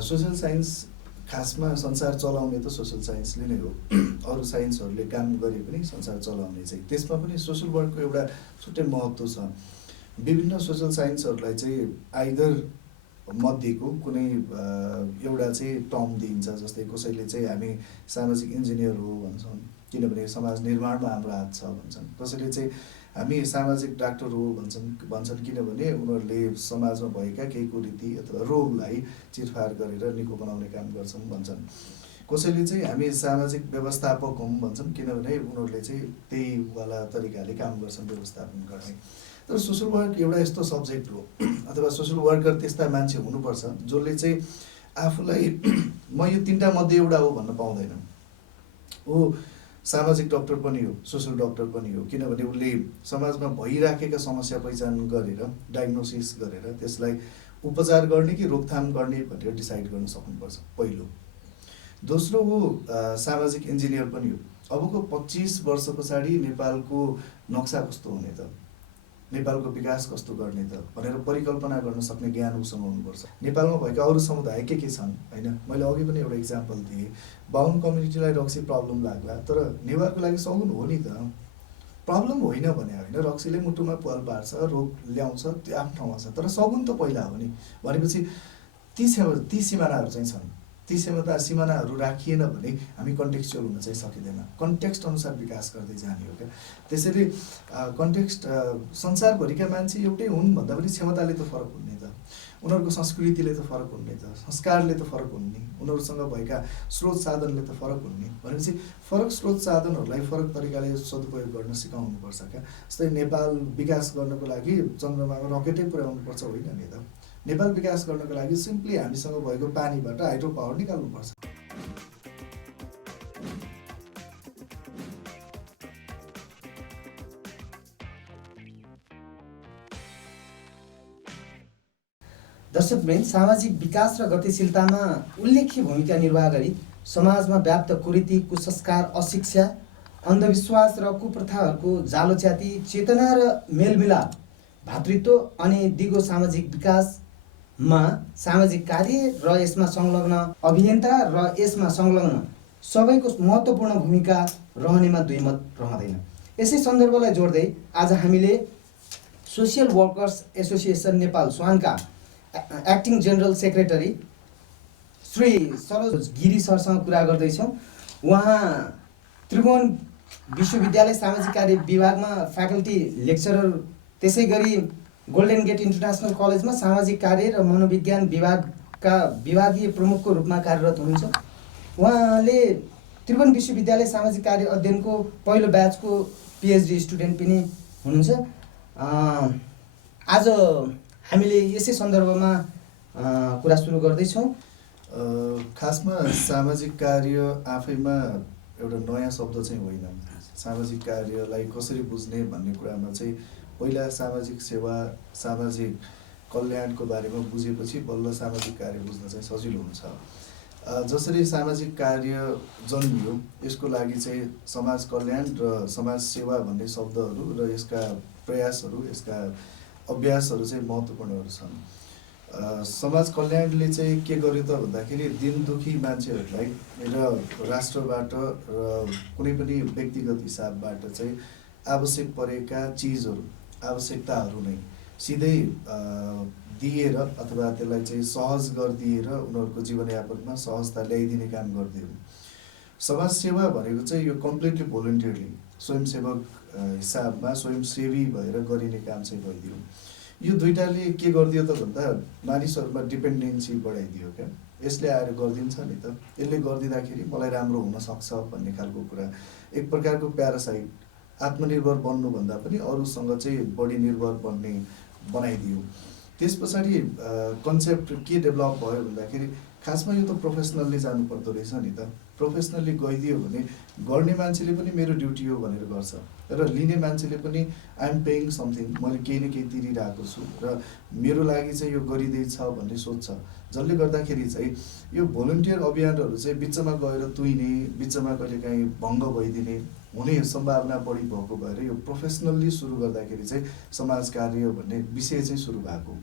Social science खासमा संसार चलाउने त सोसल साइन्सले नै हो। अरू साइन्सहरूले काम गरे पनि संसार चलाउने चाहिँ त्यसमा पनि सोसल वर्कको एउटा छुट्टै महत्त्व छ। विभिन्न सोसल साइन्सहरूलाई चाहिँ आइदर मध्येको कुनै एउटा चाहिँ टर्म दिइन्छ। जस्तै कसैले चाहिँ हामी सामाजिक इन्जिनियर हो भन्छन्, किनभने समाज निर्माणमा हाम्रो हात छ भन्छन्। कसैले चाहिँ हामी सामाजिक डाक्टर हो भन्छन् किनभने उनीहरूले समाजमा भएका केही कुरीति अथवा रोगलाई चिरफार गरेर निको बनाउने काम गर्छन् भन्छन्। कसैले चाहिँ हामी सामाजिक व्यवस्थापक हौँ भन्छन् किनभने उनीहरूले चाहिँ त्यही वाला तरिकाले काम गर्छन् व्यवस्थापन गर्ने। तर सोसल वर्क एउटा यस्तो सब्जेक्ट हो अथवा सोसल वर्कर त्यस्ता मान्छे हुनुपर्छ जसले चाहिँ आफूलाई म यो तीनटा मध्ये एउटा हो भन्न पाउँदैन। ऊ सामाजिक डक्टर पनि हो, सोसल डक्टर पनि हो, किनभने उसले समाजमा भइराखेका समस्या पहिचान गरेर डायग्नोसिस गरेर त्यसलाई उपचार गर्ने कि रोकथाम गर्ने भनेर डिसाइड गर्न सक्नुपर्छ पहिलो। दोस्रो ऊ सामाजिक इन्जिनियर पनि हो। अबको 25 वर्ष पछाडि नेपालको नक्सा कस्तो हुने त, नेपालको विकास कस्तो गर्ने त भनेर परिकल्पना गर्न सक्ने ज्ञान उसँग हुनुपर्छ। नेपालमा भएका अरू समुदाय के छन् हैन, मैले अघि पनि एउटा इक्जाम्पल दिएँ। बाहुन कम्युनिटीलाई रक्सी प्रब्लम लाग्ला, तर नेवारको लागि सगुन हो नि त, प्रब्लम होइन भने होइन। रक्सीले मुटुमा पाल पार्छ, रोग ल्याउँछ, त्यो आफ्नो ठाउँमा छ, तर सगुन त पहिला हो नि। भनेपछि ती सिमानाहरू चाहिँ छन्। ती सिमानाहरू राखिएन भने हामी कन्टेक्स्चुअल हुन चाहिँ सकिँदैन। कन्टेक्स्ट अनुसार विकास गर्दै जाने हो क्या। त्यसैले कन्टेक्स्ट संसारभरिका मान्छे एउटै हुन् भन्दा पनि क्षमताले त फरक हुने त, उनीहरूको संस्कृतिले त फरक हुने त, संस्कारले त फरक हुने, उनीहरूसँग भएका स्रोत साधनले त फरक हुने। भनेपछि फरक स्रोत साधनहरूलाई फरक तरिकाले सदुपयोग गर्न सिकाउनुपर्छ क्या। जस्तै नेपाल विकास गर्नको लागि चन्द्रमामा रकेटै पुर्याउनुपर्छ होइन नि त। नेपाल विकास गर्नको लागि सिम्पली हामीसँग भएको पानीबाट हाइड्रो पावर निकाल्नुपर्छ। दर्शकवृन्द, सामाजिक विकास र गतिशीलतामा उल्लेख्य भूमिका निर्वाह गरी समाजमा व्याप्त कुरीति, कुसंस्कार, अशिक्षा, अन्धविश्वास र कुप्रथाहरूको जालोच्याती चेतना र मेलमिलाप, भातृत्व अनि दिगो सामाजिक विकासमा सामाजिक कार्य र यसमा संलग्न अभियन्ता र यसमा संलग्न सबैको महत्त्वपूर्ण भूमिका रहनेमा दुई मत रहँदैन। यसै सन्दर्भलाई जोड्दै आज हामीले सोसियल वर्कर्स एसोसिएसन नेपाल स्वानका acting general secretary Shri Saroj Giri सरसँग कुरा गर्दैछौँ। उहाँ त्रिभुवन विश्वविद्यालय सामाजिक कार्य विभागमा फ्याकल्टी लेक्चरर, त्यसै गरी गोल्डन गेट इन्टरनेसनल कलेजमा सामाजिक कार्य र मनोविज्ञान विभागका विभागीय प्रमुखको रूपमा कार्यरत हुनुहुन्छ। उहाँले त्रिभुवन विश्वविद्यालय सामाजिक कार्य अध्ययनको पहिलो ब्याचको पिएचडी स्टुडेन्ट पनि हुनुहुन्छ। आज हामीले यसै सन्दर्भमा कुरा सुरु गर्दैछौँ। खासमा सामाजिक कार्य आफैमा एउटा नयाँ शब्द चाहिँ होइन। सामाजिक कार्यलाई कसरी बुझ्ने भन्ने कुरामा चाहिँ पहिला सामाजिक सेवा, सामाजिक कल्याणको बारेमा बुझेपछि बल्ल सामाजिक कार्य बुझ्न चाहिँ सजिलो हुन्छ। जसरी सामाजिक कार्य जन्मियो, यसको लागि चाहिँ समाज कल्याण र समाज सेवा भन्ने शब्दहरू र यसका प्रयासहरू, यसका अभ्यासहरू चाहिँ महत्त्वपूर्णहरू छन्। समाज कल्याणले चाहिँ के गर्यो त भन्दाखेरि दिन दुखी मान्छेहरूलाई र राष्ट्रबाट र कुनै पनि व्यक्तिगत हिसाबबाट चाहिँ आवश्यक परेका चिजहरू, आवश्यकताहरू नै सिधै दिएर अथवा त्यसलाई चाहिँ सहज गरिदिएर उनीहरूको जीवनयापनमा सहजता ल्याइदिने काम गरिदियो। समाज सेवा भनेको चाहिँ यो कम्प्लिटली भोलिन्टियरली स्वयंसेवक हिसाबमा स्वयंसेवी भएर गरिने काम चाहिँ भइदियो। यो दुईटाले के गरिदियो त भन्दा मानिसहरूमा डिपेन्डेन्सी बढाइदियो क्या। यसले आएर गरिदिन्छ नि त, यसले गरिदिँदाखेरि मलाई राम्रो हुनसक्छ भन्ने खालको कुरा, एक प्रकारको प्यारासाइट, आत्मनिर्भर बन्नुभन्दा पनि अरूसँग चाहिँ बढी निर्भर बन्ने बनाइदियो। त्यस पछाडि कन्सेप्ट के डेभलप भयो भन्दाखेरि खासमा यो त प्रोफेसनल्ली जानु पर्दो रहेछ नि त। प्रोफेसनल्ली गइदियो भने गर्ने मान्छेले पनि मेरो ड्युटी हो भनेर गर्छ र लिने मान्छेले पनि आइएम पेइङ समथिङ, मैले केही न केही तिरिरहेको छु र मेरो लागि चाहिँ यो गरिँदैछ भन्ने सोच्छ। जसले गर्दाखेरि चाहिँ यो भोलिन्टियर अभियानहरू चाहिँ बिचमा गएर तुइने, बिचमा कहिलेकाहीँ भङ्ग भइदिने, हुने सम्भावना बढी भएको भएर यो प्रोफेसनल्ली सुरु गर्दाखेरि चाहिँ समाज कार्य भन्ने विषय चाहिँ सुरु भएको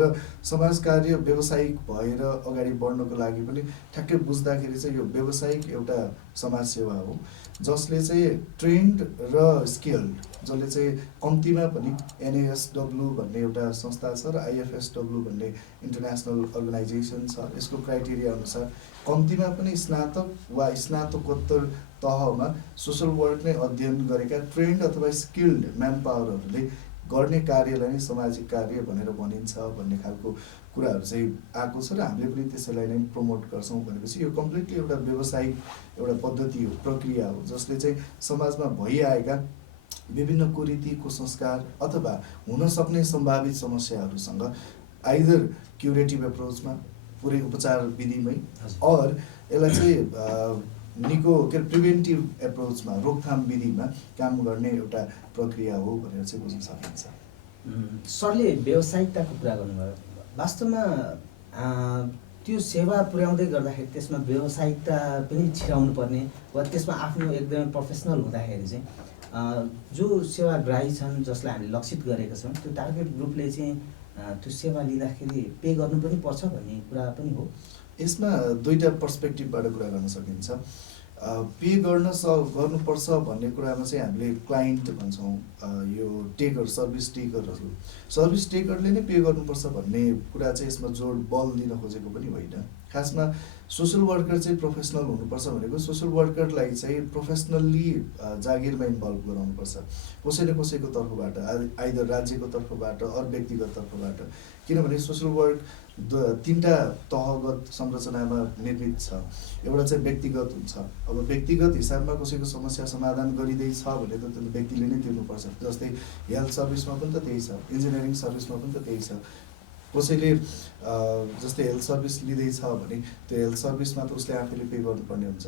र समाज कार्य व्यावसायिक भएर अगाडि बढ्नको लागि पनि ठ्याक्कै बुझ्दाखेरि चाहिँ यो व्यावसायिक एउटा समाज सेवा हो जसले चाहिँ ट्रेन्ड र स्किल्ड जसले चाहिँ कम्तीमा पनि NASW भन्ने एउटा संस्था छ र IFSW भन्ने इन्टरनेसनल अर्गनाइजेसन छ। यसको क्राइटेरिया अनुसार कम्तीमा पनि स्नातक वा स्नातकोत्तर तहमा सोसल वर्क नै अध्ययन गरेका ट्रेन्ड अथवा स्किल्ड म्यान पावरहरूले गर्ने कार्यलाई नै सामाजिक कार्य भनेर भनिन्छ भन्ने खालको कुराहरू चाहिँ आएको छ र हामीले पनि त्यसैलाई नै प्रमोट गर्छौँ। भनेपछि यो कम्प्लिटली एउटा व्यावसायिक एउटा पद्धति हो, प्रक्रिया हो जसले चाहिँ समाजमा भइआएका विभिन्न कुरीति कुसंस्कार अथवा हुन सक्ने सम्भावित समस्याहरूसँग आइदर क्युरेटिभ एप्रोचमा पुरै उपचार विधिमै और यसलाई चाहिँ निको के प्रिभेन्टिभ एप्रोचमा रोकथाम विधिमा काम गर्ने एउटा प्रक्रिया हो भनेर चाहिँ बुझ्न सकिन्छ। सरले व्यावसायिकताको कुरा गर्नुभयो। वास्तवमा त्यो सेवा पुर्याउँदै गर्दाखेरि त्यसमा व्यावसायिकता पनि छिराउनु पर्ने वा त्यसमा आफ्नो एकदमै प्रोफेसनल हुँदाखेरि चाहिँ जो सेवाग्राही छन् जसलाई हामीले लक्षित गरेका छौँ त्यो टार्गेट ग्रुपले चाहिँ त्यो सेवा लिँदाखेरि पे गर्नु पनि पर्छ भन्ने कुरा पनि हो। यसमा दुईटा पर्सपेक्टिभबाट कुरा गर्न सकिन्छ। पे गर्नुपर्छ भन्ने कुरामा चाहिँ हामीले क्लाइन्ट भन्छौँ, यो टेकर सर्भिस टेकरले नै पे गर्नुपर्छ भन्ने कुरा चाहिँ यसमा जोड बल दिन खोजेको पनि होइन। खासमा सोसल वर्कर चाहिँ प्रोफेसनल हुनुपर्छ भनेको सोसल वर्करलाई चाहिँ प्रोफेसनल्ली जागिरमा इन्भल्भ गराउनुपर्छ कसै न कसैको तर्फबाट, आइदर राज्यको तर्फबाट अरू व्यक्तिगत तर्फबाट। किनभने सोसल वर्क तीनटा तहगत संरचनामा निर्मित छ। एउटा चाहिँ व्यक्तिगत हुन्छ। अब व्यक्तिगत हिसाबमा कसैको समस्या समाधान गरिँदैछ भने त त्यो व्यक्तिले नै तिर्नुपर्छ। जस्तै हेल्थ सर्भिसमा पनि त त्यही छ, इन्जिनियरिङ सर्भिसमा पनि त त्यही छ। कसैले जस्तै हेल्थ सर्भिस लिँदैछ भने त्यो हेल्थ सर्भिसमा त उसले आफैले पे गर्नुपर्ने हुन्छ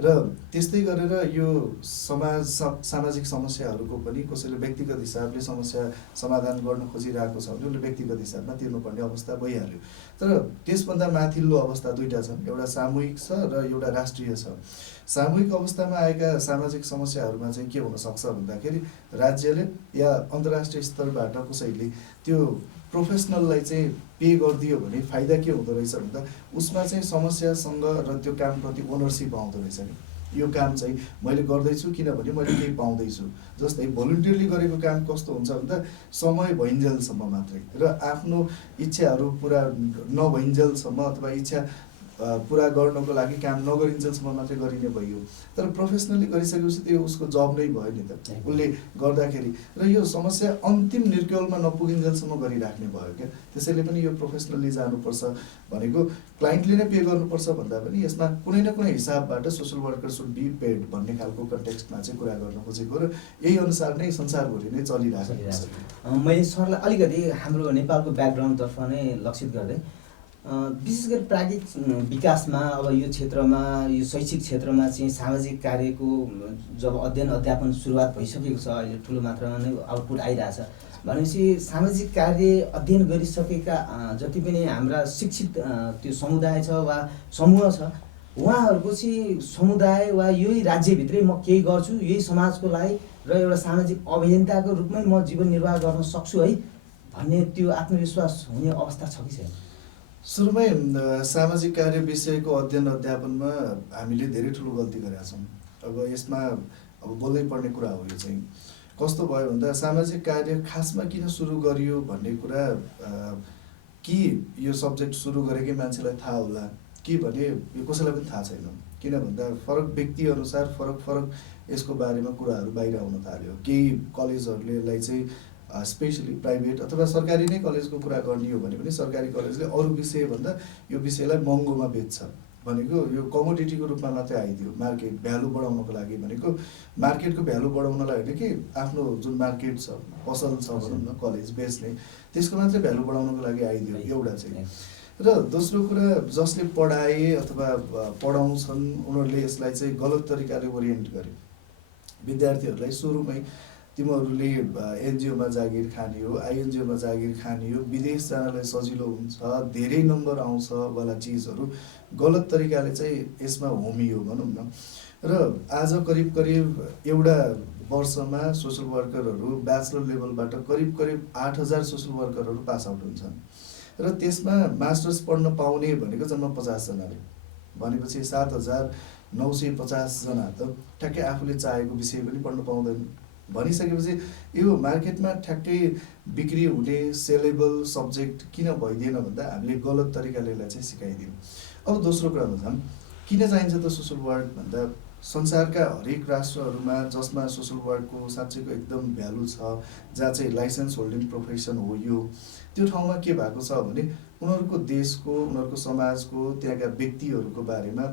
र त्यस्तै गरेर यो सामाजिक समस्याहरूको पनि कसैले व्यक्तिगत हिसाबले समस्या समाधान गर्न खोजिरहेको छ भने उसले व्यक्तिगत हिसाबमा तिर्नुपर्ने अवस्था भइहाल्यो। तर त्यसभन्दा माथिल्लो अवस्था दुईटा छन्, एउटा सामूहिक छ र एउटा राष्ट्रिय छ। सामूहिक अवस्थामा आएका सामाजिक समस्याहरूमा चाहिँ के हुनसक्छ भन्दाखेरि राज्यले या अन्तर्राष्ट्रिय स्तरबाट कसैले त्यो प्रोफेसनललाई चाहिँ पे गरिदियो भने फाइदा के हुँदो रहेछ भन्दा उसमा चाहिँ समस्यासँग र त्यो कामप्रति ओनरसिप आउँदो रहेछ कि यो काम चाहिँ मैले गर्दैछु किनभने मैले केही पाउँदैछु। जस्तै भोलिन्टियरली गरेको काम कस्तो हुन्छ भन्दा समय भइन्जेलसम्म मात्रै र आफ्नो इच्छाहरू पुरा नभइन्जेलसम्म अथवा इच्छा पुरा गर्नको लागि काम नगरिन्जेलसम्म मात्रै गरिने भयो। तर प्रोफेसनली गरिसकेपछि त्यो उसको जब नै भयो नि त उसले गर्दाखेरि, र यो समस्या अन्तिम निर्क्युलमा नपुगिन्जेलसम्म गरिराख्ने भयो क्या। त्यसैले पनि यो प्रोफेसनली जानुपर्छ भनेको क्लाइन्टले नै पे गर्नुपर्छ भन्दा पनि यसमा कुनै न कुनै हिसाबबाट social worker should be paid भन्ने खालको कन्टेक्स्टमा चाहिँ कुरा गर्न खोजेको र यही अनुसार नै संसारभरि नै चलिरहेको छ। मैले सरलाई अलिकति हाम्रो नेपालको ब्याकग्राउन्डतर्फ नै लक्षित गर्दै विशेष गरी प्राज्ञिक विकासमा अब यो क्षेत्रमा यो शैक्षिक क्षेत्रमा चाहिँ सामाजिक कार्यको जब अध्ययन अध्यापन सुरुवात भइसकेको छ, अहिले ठुलो मात्रामा नै आउटपुट आइरहेछ भनेपछि सामाजिक कार्य अध्ययन गरिसकेका जति पनि हाम्रा शिक्षित त्यो समुदाय छ वा समूह छ उहाँहरूको चाहिँ समुदाय वा यही राज्यभित्रै म केही गर्छु यही समाजको लागि र एउटा सामाजिक अभियन्ताको रूपमै म जीवन निर्वाह गर्न सक्छु है भन्ने त्यो आत्मविश्वास हुने अवस्था छ कि छैन? सुरुमै सामाजिक कार्य विषयको अध्ययन अध्यापनमा हामीले धेरै ठुलो गल्ती गरेका छौँ। अब यसमा अब बोल्नै पर्ने कुरा हो। यो चाहिँ कस्तो भयो भन्दा सामाजिक कार्य खासमा किन सुरु गरियो भन्ने कुरा कि यो सब्जेक्ट सुरु गरेकै मान्छेलाई थाहा होला कि भने यो कसैलाई पनि थाहा छैन। किन भन्दा फरक व्यक्ति अनुसार फरक यसको बारेमा कुराहरू बाहिर आउन थाल्यो। केही कलेजहरूले यसलाई चाहिँ स्पेसली प्राइभेट अथवा सरकारी नै कलेजको कुरा गर्ने हो भने पनि सरकारी कलेजले अरू विषयभन्दा यो विषयलाई महँगोमा बेच्छ भनेको यो कमोडिटीको रूपमा मात्रै आइदियो। मार्केट भ्यालु बढाउनको लागि भनेको मार्केटको भ्यालु बढाउनलाई होइन कि आफ्नो जुन मार्केट छ पसल छ भनौँ न कलेज बेच्ने त्यसको मात्रै भ्यालु बढाउनको लागि आइदियो एउटा चाहिँ। र दोस्रो कुरा जसले पढाए अथवा पढाउँछन् उनीहरूले यसलाई चाहिँ गलत तरिकाले ओरिएन्ट गरे। विद्यार्थीहरूलाई सुरुमै तिमीहरूले एनजिओमा जागिर खाने हो, आइएनजिओमा जागिर खाने हो, विदेश जानलाई सजिलो हुन्छ, धेरै नम्बर आउँछ वाला चिजहरू गलत तरिकाले चाहिँ यसमा होमियो भनौँ न। र आज करिब करिब एउटा वर्षमा सोसल वर्करहरू ब्याचलर लेभलबाट करिब करिब 8,000 सोसल वर्करहरू पास आउट हुन्छन् र त्यसमा मास्टर्स पढ्न पाउने भनेको जम्मा 50 जनाले, भनेपछि 7,950 जना त ठ्याक्कै आफूले चाहेको विषय पनि पढ्न पाउँदैन। भनिसकेपछि यो मार्केटमा ठ्याक्कै बिक्री हुने सेलेबल सब्जेक्ट किन भइदिएन भन्दा हामीले गलत तरिकाले यसलाई चाहिँ सिकाइदियौँ। अब दोस्रो कुरामा जाऊँ, किन चाहिन्छ त सोसल वर्क भन्दा संसारका हरेक राष्ट्रहरूमा जसमा सोसल वर्कको साँच्चैको एकदम भ्यालु छ, जहाँ चाहिँ लाइसेन्स होल्डिङ प्रोफेसन हो यो, त्यो ठाउँमा के भएको छ भने उनीहरूको देशको, उनीहरूको समाजको, त्यहाँका व्यक्तिहरूको बारेमा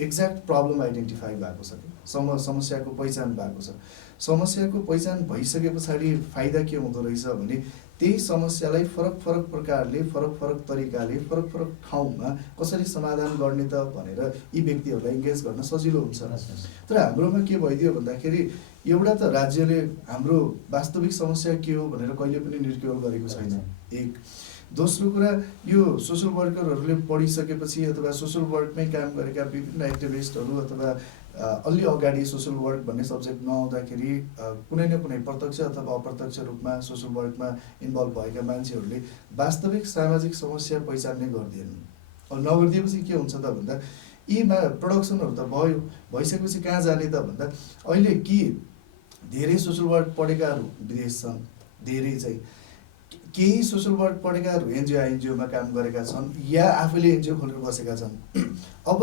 एक्ज्याक्ट प्रब्लम आइडेन्टिफाई भएको छ, समस्याको पहिचान भएको छ। समस्याको पहिचान भइसके पछाडि फाइदा के हुँदो रहेछ भने त्यही समस्यालाई फरक फरक प्रकारले, फरक फरक तरिकाले, फरक फरक ठाउँमा कसरी समाधान गर्ने त भनेर यी व्यक्तिहरूलाई इङ्गेज गर्न सजिलो हुन्छ। तर हाम्रोमा के भइदियो भन्दाखेरि एउटा त राज्यले हाम्रो वास्तविक समस्या के हो भनेर कहिले पनि निर्क्युल गरेको छैन, एक। दोस्रो कुरा, यो सोसल वर्करहरूले पढिसकेपछि अथवा सोसल वर्कमै काम गरेका विभिन्न एक्टिभिस्टहरू अथवा अलि अगाडि सोसल वर्क भन्ने सब्जेक्ट नआउँदाखेरि कुनै न कुनै प्रत्यक्ष अथवा अप्रत्यक्ष रूपमा सोसल वर्कमा इन्भल्भ भएका मान्छेहरूले वास्तविक सामाजिक समस्या पहिचान्ने गर्दैनन्। नगरिदिएपछि के हुन्छ त भन्दा यीमा प्रोडक्सनहरू त भयो, भइसकेपछि कहाँ जाने त भन्दा अहिले कि धेरै सोसल वर्क पढेकाहरू विदेश छन्, धेरै चाहिँ केही सोसल वर्क पढेकाहरू एनजिओमा काम गरेका छन् या आफैले एनजिओ खोलेर बसेका छन्। अब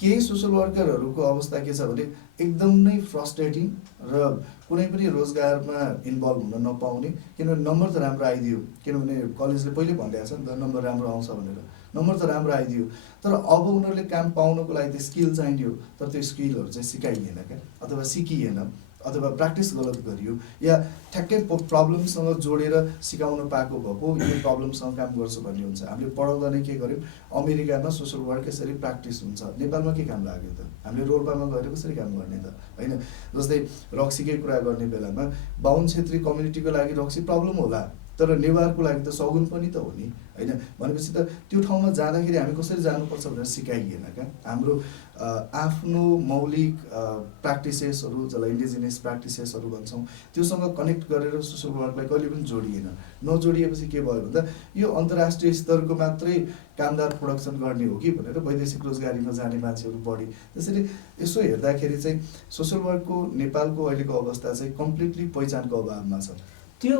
केही सोसल वर्करहरूको अवस्था के छ भने एकदम नै फ्रस्ट्रेटिङ र कुनै पनि रोजगारमा इन्भल्भ हुन नपाउने, किनभने नम्बर त राम्रो आइदियो, किनभने कलेजले पहिले भनिरहेको छ नि त नम्बर राम्रो आउँछ भनेर, नम्बर त राम्रो आइदियो, तर अब उनीहरूले काम पाउनको लागि त स्किल चाहियो, तर त्यो स्किलहरू चाहिँ सिकाइएन क्या, अथवा सिकिएन, अथवा प्र्याक्टिस गलत गरियो, या ठ्याक्कै प्रब्लमसँग जोडेर सिकाउन पाएको भएको यो प्रब्लमसँग काम गर्छु भन्ने हुन्छ। हामीले पढाउँदा नै के गर्यौँ, अमेरिकामा सोसल वर्क यसरी प्र्याक्टिस हुन्छ, नेपालमा के काम लाग्यो त, हामीले रोल्पामा गएर कसरी काम गर्ने त होइन। जस्तै रक्सीकै कुरा गर्ने बेलामा बाहुन छेत्री कम्युनिटीको लागि रक्सी प्रब्लम होला, तर नेवारको लागि त सगुन पनि त हो नि होइन। भनेपछि त त्यो ठाउँमा जाँदाखेरि हामी कसरी जानुपर्छ भनेर सिकाइएन क्या। हाम्रो आफ्नो मौलिक प्र्याक्टिसेसहरू, जसलाई इन्डिजिनियस प्र्याक्टिसेसहरू भन्छौँ, त्योसँग कनेक्ट गरेर सोसल वर्कलाई कहिले पनि जोडिएन। नजोडिएपछि के भयो भन्दा यो अन्तर्राष्ट्रिय स्तरको मात्रै कामदार प्रोडक्सन गर्ने हो कि भनेर वैदेशिक रोजगारीमा जाने मान्छेहरू बढी। त्यसरी यसो हेर्दाखेरि चाहिँ सोसल वर्कको नेपालको अहिलेको अवस्था चाहिँ कम्प्लिटली पहिचानको अभावमा छ। त्यो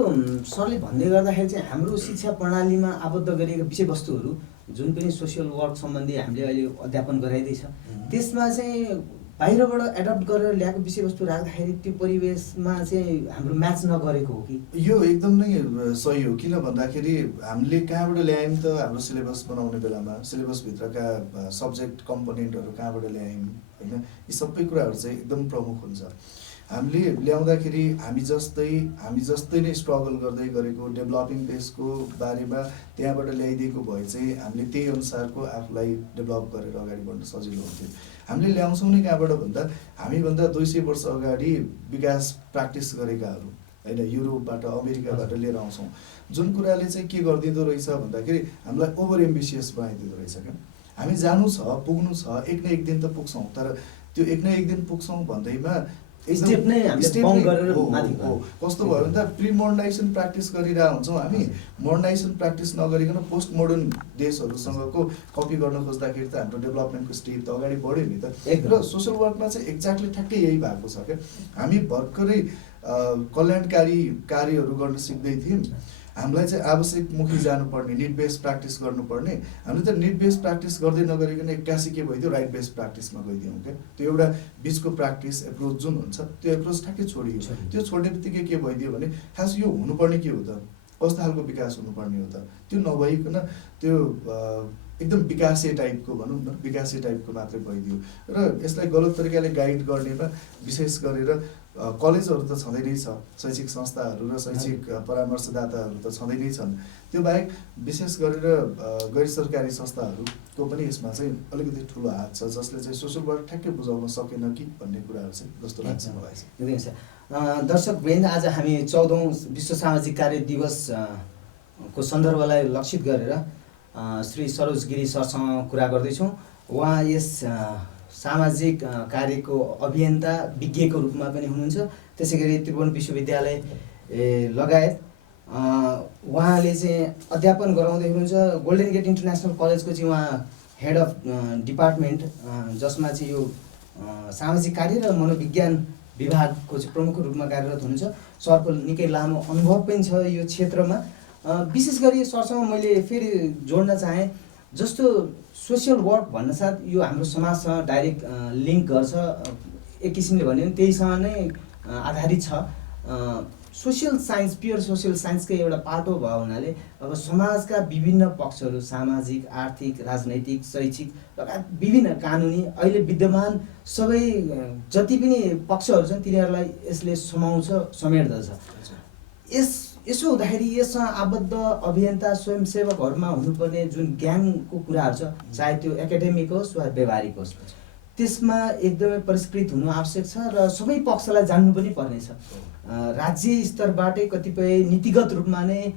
सरले भन्दै गर्दाखेरि चाहिँ हाम्रो शिक्षा प्रणालीमा आबद्ध गरिएका विषयवस्तुहरू जुन पनि सोसियल वर्क सम्बन्धी हामीले अहिले अध्यापन गराइँदैछ, त्यसमा चाहिँ बाहिरबाट एडप्ट गरेर ल्याएको विषयवस्तु राख्दाखेरि त्यो परिवेशमा चाहिँ हाम्रो म्याच नगरेको हो कि? यो एकदम नै सही हो। किन भन्दाखेरि हामीले कहाँबाट ल्यायौँ त, हाम्रो सिलेबस बनाउने बेलामा सिलेबसभित्रका सब्जेक्ट कम्पोनेन्टहरू कहाँबाट ल्यायौँ होइन, यी सबै कुराहरू चाहिँ एकदम प्रमुख हुन्छ। हामीले ल्याउँदाखेरि हामी जस्तै नै स्ट्रगल गर्दै गरेको डेभलपिङ देशको बारेमा त्यहाँबाट ल्याइदिएको भए चाहिँ हामीले त्यही अनुसारको आफूलाई डेभलप गरेर अगाडि बढ्न सजिलो हुन्थ्यो। हामीले ल्याउँछौँ नै कहाँबाट भन्दा हामीभन्दा 200 वर्ष अगाडि विकास प्र्याक्टिस गरेकाहरू होइन, युरोपबाट अमेरिकाबाट लिएर आउँछौँ, जुन कुराले चाहिँ के गरिदिँदो रहेछ भन्दाखेरि हामीलाई ओभर एम्बिसियस बनाइदिँदो रहेछ क्या। हामी जानु छ, पुग्नु छ, एक न एक दिन त पुग्छौँ, तर त्यो एक न एक दिन पुग्छौँ भन्दैमा स्टेप नै कस्तो भयो भन्दा प्री मोडर्नाइजेसन प्र्याक्टिस गरिरहेको हुन्छौँ हामी। मोडर्नाइजेसन प्र्याक्टिस नगरिकन पोस्ट मोडर्न देशहरूसँगको कपी गर्न खोज्दाखेरि त हाम्रो डेभलपमेन्टको स्टेप त अगाडि बढ्यो नि त। र सोसल वर्कमा चाहिँ एक्ज्याक्टली ठ्याक्कै यही भएको छ क्या। हामी भर्खरै कल्याणकारी कार्यहरू गर्न सिक्दै थियौँ, हामीलाई चाहिँ आवश्यकमुखी जानुपर्ने, निड बेस्ड प्र्याक्टिस गर्नुपर्ने, हामीले त निड बेस्ड प्र्याक्टिस गर्दै नगरिकन एक्कासी के भइदियो, राइट बेस्ड प्र्याक्टिसमा गइदियौँ क्या। त्यो एउटा बिचको प्र्याक्टिस एप्रोच जुन हुन्छ त्यो एप्रोच ठ्याक्कै छोडियो। त्यो छोड्ने बित्तिकै के भइदियो भने खास यो हुनुपर्ने के हो त, कस्तो खालको विकास हुनुपर्ने हो त, त्यो नभइकन त्यो एकदम विकासे टाइपको भनौँ न, विकासे टाइपको मात्रै भइदियो। र यसलाई गलत तरिकाले गाइड गर्नेमा विशेष गरेर कलेजहरू त छँदै नै छ, शैक्षिक संस्थाहरू र शैक्षिक परामर्शदाताहरू त छँदै नै छन्, त्यो बाहेक विशेष गरेर गैर सरकारी संस्थाहरूको पनि यसमा चाहिँ अलिकति ठुलो हात छ, जसले चाहिँ सोसल वर्क ठ्याक्कै बुझाउन सकेन कि भन्ने कुराहरू चाहिँ जस्तो लाग्छ मलाई। एकदमै दर्शकवृन्द, आज हामी 14औं विश्व सामाजिक कार्य दिवस को सन्दर्भलाई लक्षित गरेर श्री सरोज गिरी सरसँग कुरा गर्दैछौँ। उहाँ यस सामाजिक कार्यको अभियन्ता विज्ञको रूपमा पनि हुनुहुन्छ। त्यसै गरी त्रिभुवन विश्वविद्यालय लगायत उहाँले चाहिँ अध्यापन गराउँदै हुनुहुन्छ। गोल्डन गेट इन्टरनेसनल कलेजको चाहिँ उहाँ हेड अफ डिपार्टमेन्ट, जसमा चाहिँ यो सामाजिक कार्य र मनोविज्ञान विभागको चाहिँ प्रमुख रूपमा कार्यरत हुनुहुन्छ। सरको निकै लामो अनुभव पनि छ यो क्षेत्रमा। विशेष गरी सरसँग मैले फेरि जोड्न चाहेँ, जस्तो सोसियल वर्क भन्नसाथ यो हाम्रो समाजसँग डाइरेक्ट लिङ्क गर्छ, एक किसिमले भन्यो भने त्यहीसँग नै आधारित छ। सोसियल साइन्स, प्योर सोसियल साइन्सकै एउटा पाटो भयो हुनाले अब समाजका विभिन्न पक्षहरू, सामाजिक, आर्थिक, राजनैतिक, शैक्षिक लगायत विभिन्न कानुनी अहिले विद्यमान सबै जति पनि पक्षहरू छन् तिनीहरूलाई यसले समाउँछ, समेट्दछ। यसो हुँदाखेरि यससँग आबद्ध अभियन्ता स्वयंसेवकहरूमा हुनुपर्ने जुन ज्ञानको कुराहरू छ, चाहे त्यो एकाडेमिक होस् वा व्यवहारिक होस्, त्यसमा एकदमै परिष्कृत हुनु आवश्यक छ र सबै पक्षलाई जान्नु पनि पर्नेछ। राज्य स्तरबाटै कतिपय नीतिगत रूपमा नै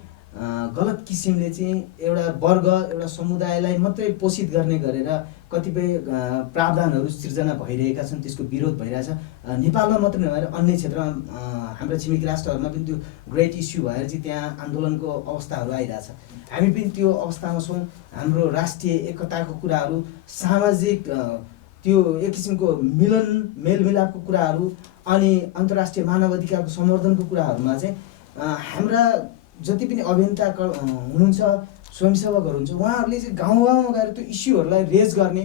गलत किसिमले चाहिँ एउटा वर्ग, एउटा समुदायलाई मात्रै पोषित गर्ने गरेर कतिपय प्रावधानहरू सिर्जना भइरहेका छन्, त्यसको विरोध भइरहेछ। नेपालमा मात्रै नभएर अन्य क्षेत्रमा, हाम्रा छिमेकी राष्ट्रहरूमा पनि त्यो ग्रेट इस्यु भएर चाहिँ त्यहाँ आन्दोलनको अवस्थाहरू आइरहेछ। हामी पनि त्यो अवस्थामा छौँ। हाम्रो राष्ट्रिय एकताको कुराहरू, सामाजिक त्यो एक किसिमको मेलमिलापको कुराहरू अनि अन्तर्राष्ट्रिय मानव अधिकारको सम्वर्धनको कुराहरूमा चाहिँ हाम्रा जति पनि अभियन्ता हुनुहुन्छ, स्वयंसेवकहरू हुन्छ, उहाँहरूले चाहिँ गाउँ गाउँमा गएर त्यो इस्युहरूलाई रेज गर्ने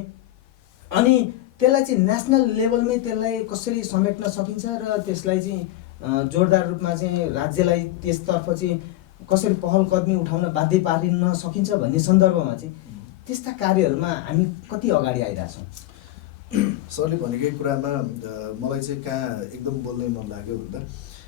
अनि त्यसलाई चाहिँ नेसनल लेभलमै त्यसलाई कसरी समेट्न सकिन्छ र त्यसलाई चाहिँ जोरदार रूपमा चाहिँ राज्यलाई त्यसतर्फ चाहिँ कसरी पहल कदमी उठाउन बाध्य पारिन सकिन्छ भन्ने सन्दर्भमा चाहिँ त्यस्ता कार्यहरूमा हामी कति अगाडि आइरहेछौँ। सरले भनेकै कुरामा मलाई चाहिँ कहाँ एकदम बोल्नै मन लाग्यो भन्दा